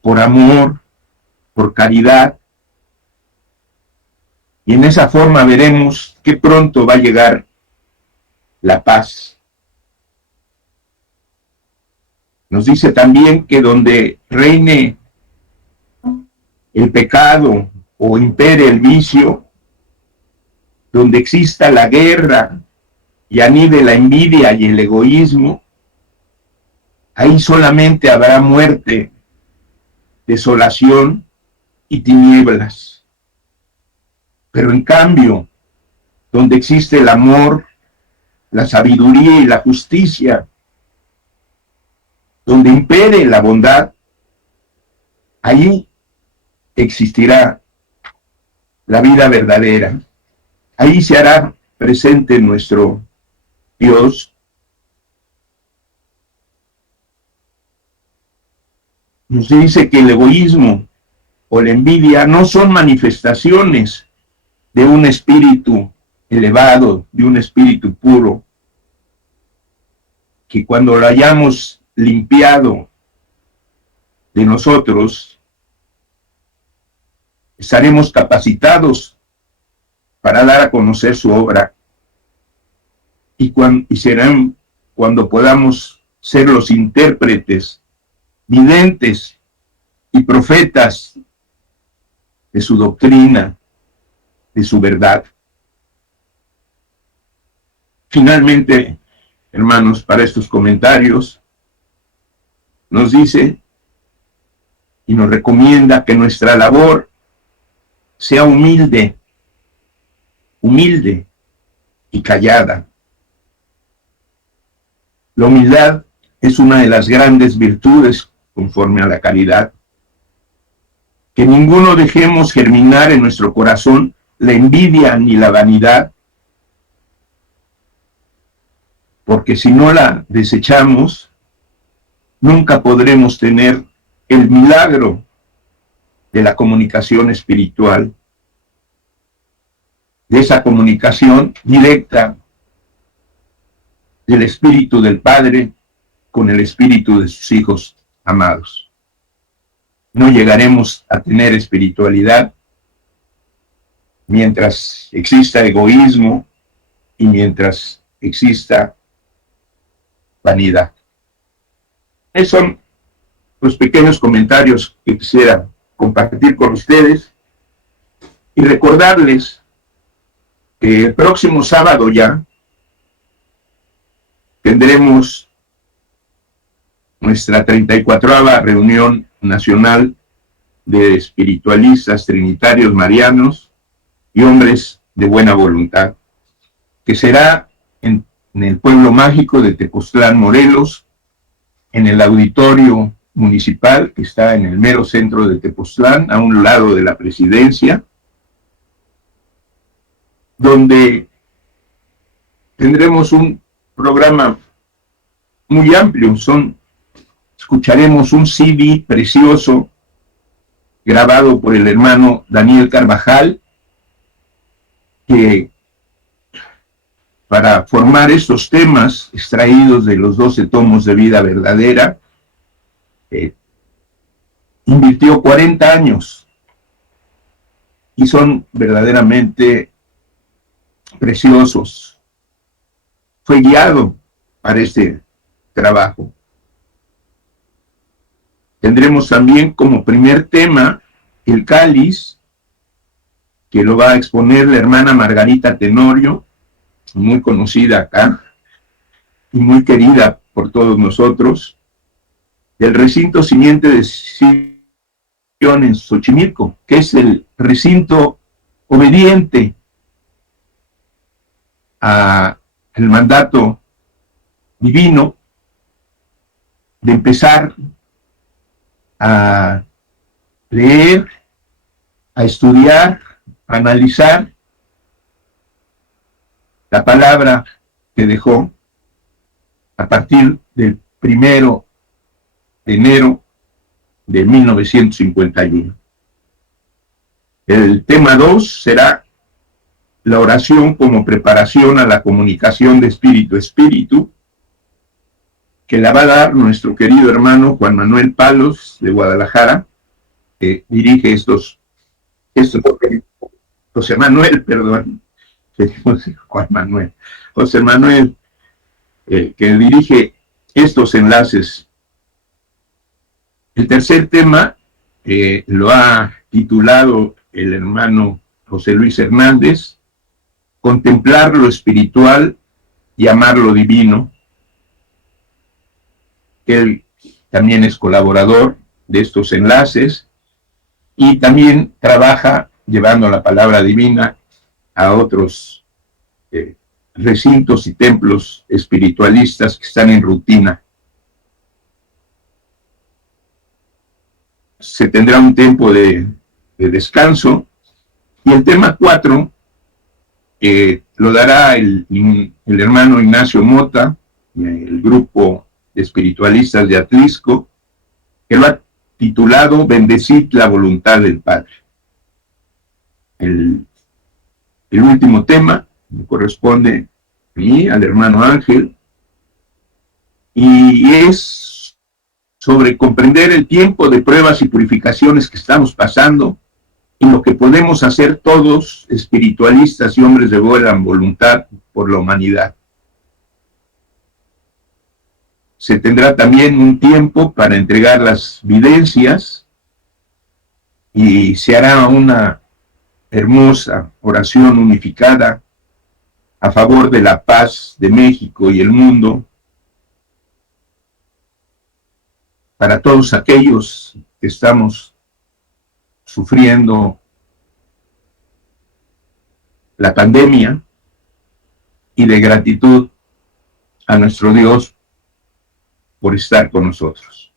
por amor, por caridad. Y en esa forma veremos que pronto va a llegar la paz. Nos dice también que donde reine el pecado o impere el vicio, donde exista la guerra y anide la envidia y el egoísmo, ahí solamente habrá muerte, desolación y tinieblas. Pero en cambio, donde existe el amor, la sabiduría y la justicia, donde impere la bondad, ahí existirá la vida verdadera. Ahí se hará presente nuestro Dios. Nos dice que el egoísmo o la envidia no son manifestaciones de un espíritu elevado, de un espíritu puro, que cuando lo hayamos limpiado de nosotros, estaremos capacitados para dar a conocer su obra, y serán cuando podamos ser los intérpretes, videntes y profetas de su doctrina, de su verdad. Finalmente, hermanos, para estos comentarios, nos dice y nos recomienda que nuestra labor sea humilde y callada. La humildad es una de las grandes virtudes conforme a la caridad. Que ninguno dejemos germinar en nuestro corazón la envidia ni la vanidad, porque si no la desechamos, nunca podremos tener el milagro de la comunicación espiritual, de esa comunicación directa del Espíritu del Padre con el Espíritu de sus hijos amados. No llegaremos a tener espiritualidad mientras exista egoísmo y mientras exista vanidad. Esos son los pequeños comentarios que quisiera compartir con ustedes y recordarles que el próximo sábado ya tendremos nuestra 34ª reunión nacional de espiritualistas trinitarios marianos y hombres de buena voluntad, que será en el pueblo mágico de Tepoztlán, Morelos, en el auditorio municipal que está en el mero centro de Tepoztlán, a un lado de la presidencia, donde tendremos un programa muy amplio. Escucharemos un CD precioso grabado por el hermano Daniel Carvajal, que para formar estos temas extraídos de los 12 tomos de Vida Verdadera, invirtió 40 años y son verdaderamente preciosos. Fue guiado para este trabajo. Tendremos también como primer tema el cáliz, que lo va a exponer la hermana Margarita Tenorio, muy conocida acá y muy querida por todos nosotros, del recinto simiente de Sion en Xochimilco, que es el recinto obediente al mandato divino de empezar a leer, a estudiar, a analizar la palabra que dejó a partir del 1 de enero de 1951. El tema 2 será la oración como preparación a la comunicación de espíritu a espíritu, que la va a dar nuestro querido hermano Juan Manuel Palos de Guadalajara, que dirige José Manuel, que dirige estos enlaces. El tercer tema lo ha titulado el hermano José Luis Hernández, Contemplar lo espiritual y amar lo divino. Él también es colaborador de estos enlaces y también trabaja llevando la palabra divina a otros recintos y templos espiritualistas que están en rutina. Se tendrá un tiempo de descanso Y el tema 4 lo dará el hermano Ignacio Mota, el grupo de espiritualistas de Atlisco, que lo ha titulado Bendecid la voluntad del Padre. El último tema me corresponde a mí, al hermano Ángel, y es sobre comprender el tiempo de pruebas y purificaciones que estamos pasando y lo que podemos hacer todos, espiritualistas y hombres de buena voluntad, por la humanidad. Se tendrá también un tiempo para entregar las videncias y se hará una hermosa oración unificada a favor de la paz de México y el mundo, para todos aquellos que estamos sufriendo la pandemia, y de gratitud a nuestro Dios por estar con nosotros.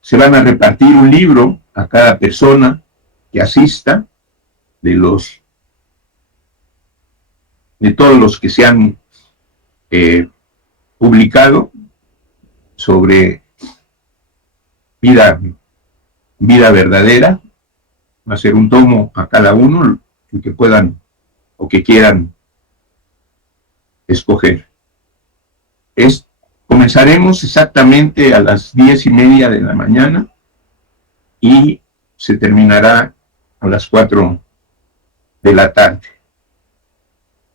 Se van a repartir un libro a cada persona que asista, de todos los que se han publicado sobre vida verdadera. Va a ser un tomo a cada uno, el que puedan o que quieran escoger. Comenzaremos exactamente a las 10:30 de la mañana y se terminará a las 4 de la tarde.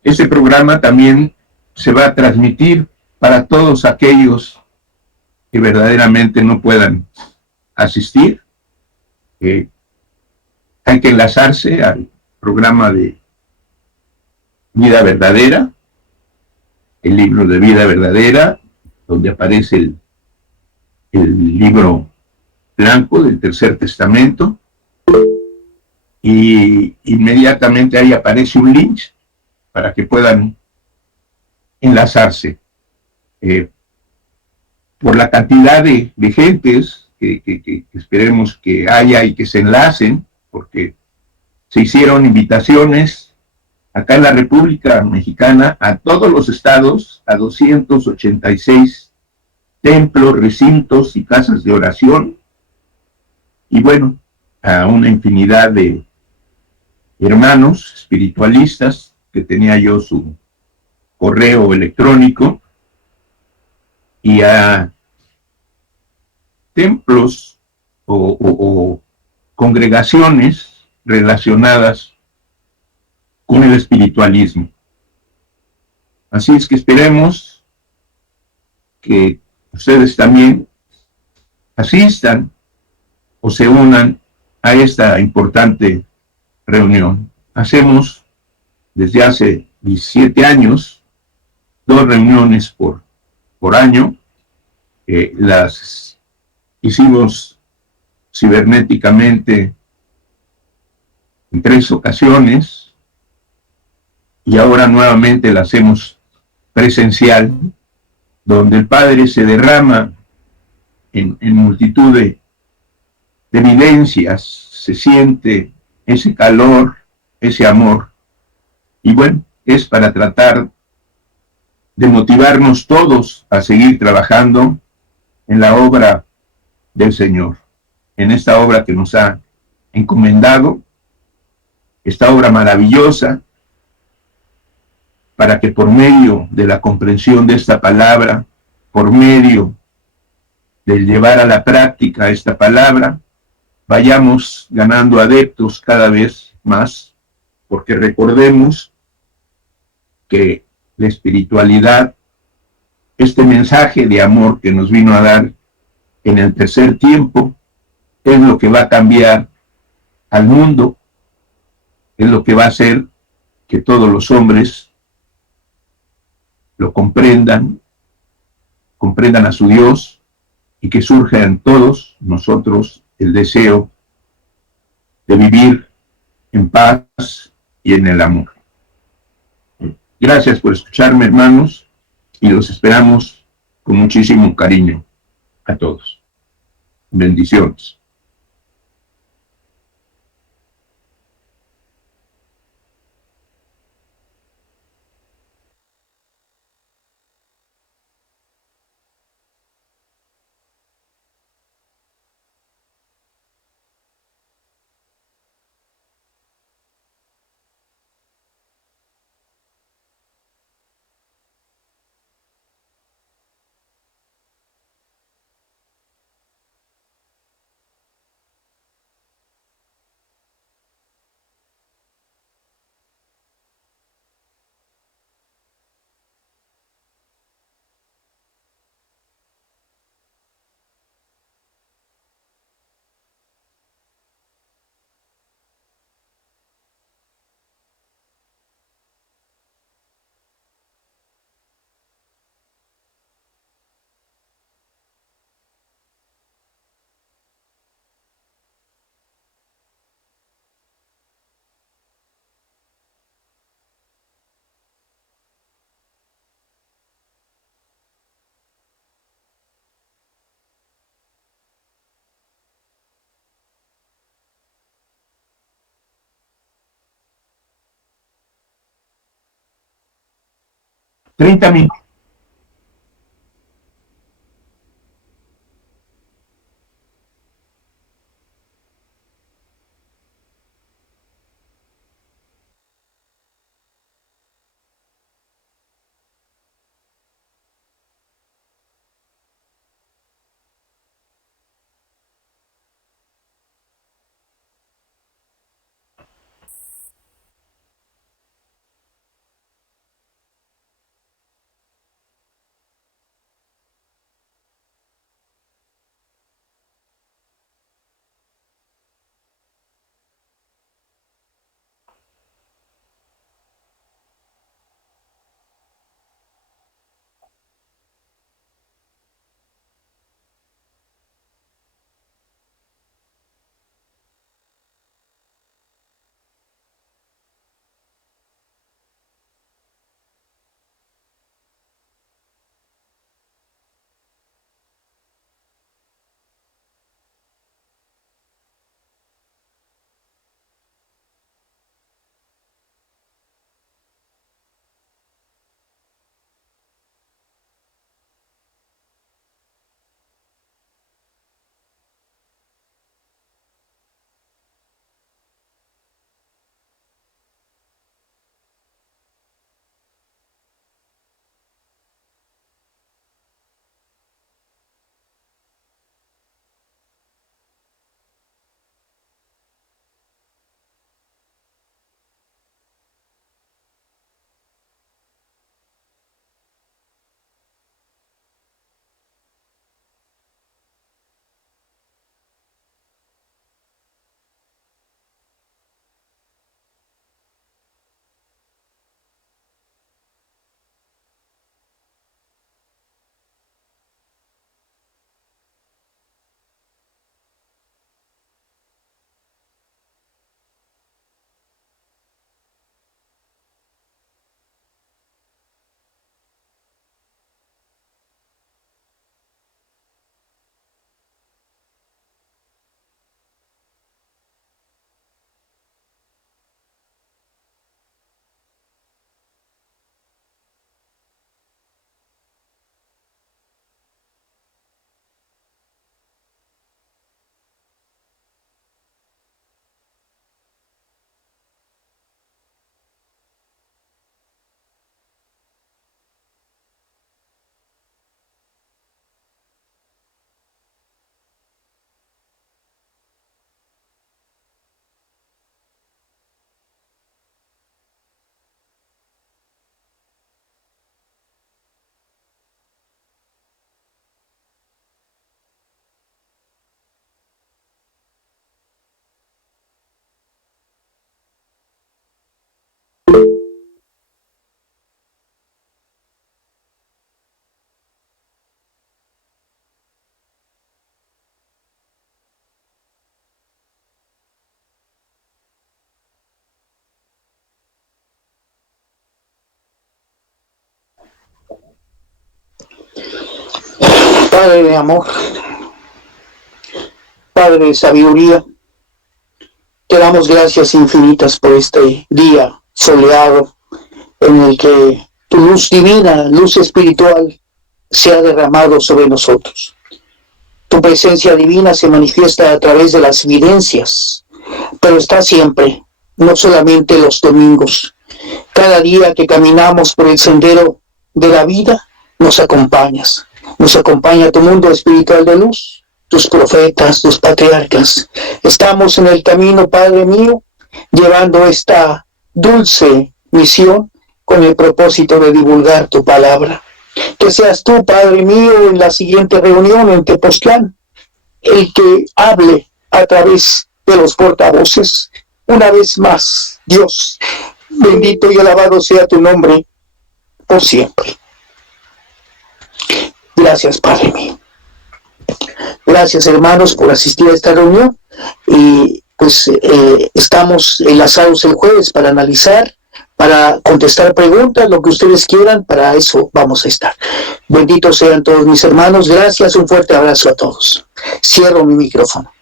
Este programa también se va a transmitir para todos aquellos que verdaderamente no puedan asistir. Hay que enlazarse al programa de Vida Verdadera, el libro de Vida Verdadera, donde aparece el libro blanco del Tercer Testamento, y inmediatamente ahí aparece un link para que puedan enlazarse. Por la cantidad de gentes que esperemos que haya y que se enlacen, porque se hicieron invitaciones acá en la República Mexicana a todos los estados, a 286 templos, recintos y casas de oración, y bueno, a una infinidad de hermanos espiritualistas, que tenía yo su correo electrónico, y a templos o congregaciones relacionadas con el espiritualismo. Así es que esperemos que ustedes también asistan o se unan a esta importante reunión. Hacemos desde hace 17 años 2 reuniones por año. Las hicimos cibernéticamente en 3 ocasiones y ahora nuevamente la hacemos presencial, donde el Padre se derrama en multitud de evidencias, se siente ese calor, ese amor, y bueno, es para tratar de motivarnos todos a seguir trabajando en la obra del Señor, en esta obra que nos ha encomendado, esta obra maravillosa, para que por medio de la comprensión de esta palabra, por medio de llevar a la práctica esta palabra, vayamos ganando adeptos cada vez más, porque recordemos que la espiritualidad, este mensaje de amor que nos vino a dar en el tercer tiempo, es lo que va a cambiar al mundo, es lo que va a hacer que todos los hombres lo comprendan a su Dios, y que surja en todos nosotros el deseo de vivir en paz y en el amor. Gracias por escucharme, hermanos, y los esperamos con muchísimo cariño a todos. Bendiciones. 30 minutos. Padre de amor, Padre de sabiduría, te damos gracias infinitas por este día soleado en el que tu luz divina, luz espiritual, se ha derramado sobre nosotros. Tu presencia divina se manifiesta a través de las evidencias, pero está siempre, no solamente los domingos. Cada día que caminamos por el sendero de la vida, nos acompañas. Nos acompaña tu mundo espiritual de luz, tus profetas, tus patriarcas. Estamos en el camino, Padre mío, llevando esta dulce misión con el propósito de divulgar tu palabra. Que seas tú, Padre mío, en la siguiente reunión en Tepoztlán, el que hable a través de los portavoces. Una vez más, Dios, bendito y alabado sea tu nombre por siempre. Gracias, Padre mío. Gracias, hermanos, por asistir a esta reunión. Y pues estamos enlazados el jueves para analizar, para contestar preguntas, lo que ustedes quieran, para eso vamos a estar. Benditos sean todos mis hermanos. Gracias, un fuerte abrazo a todos. Cierro mi micrófono.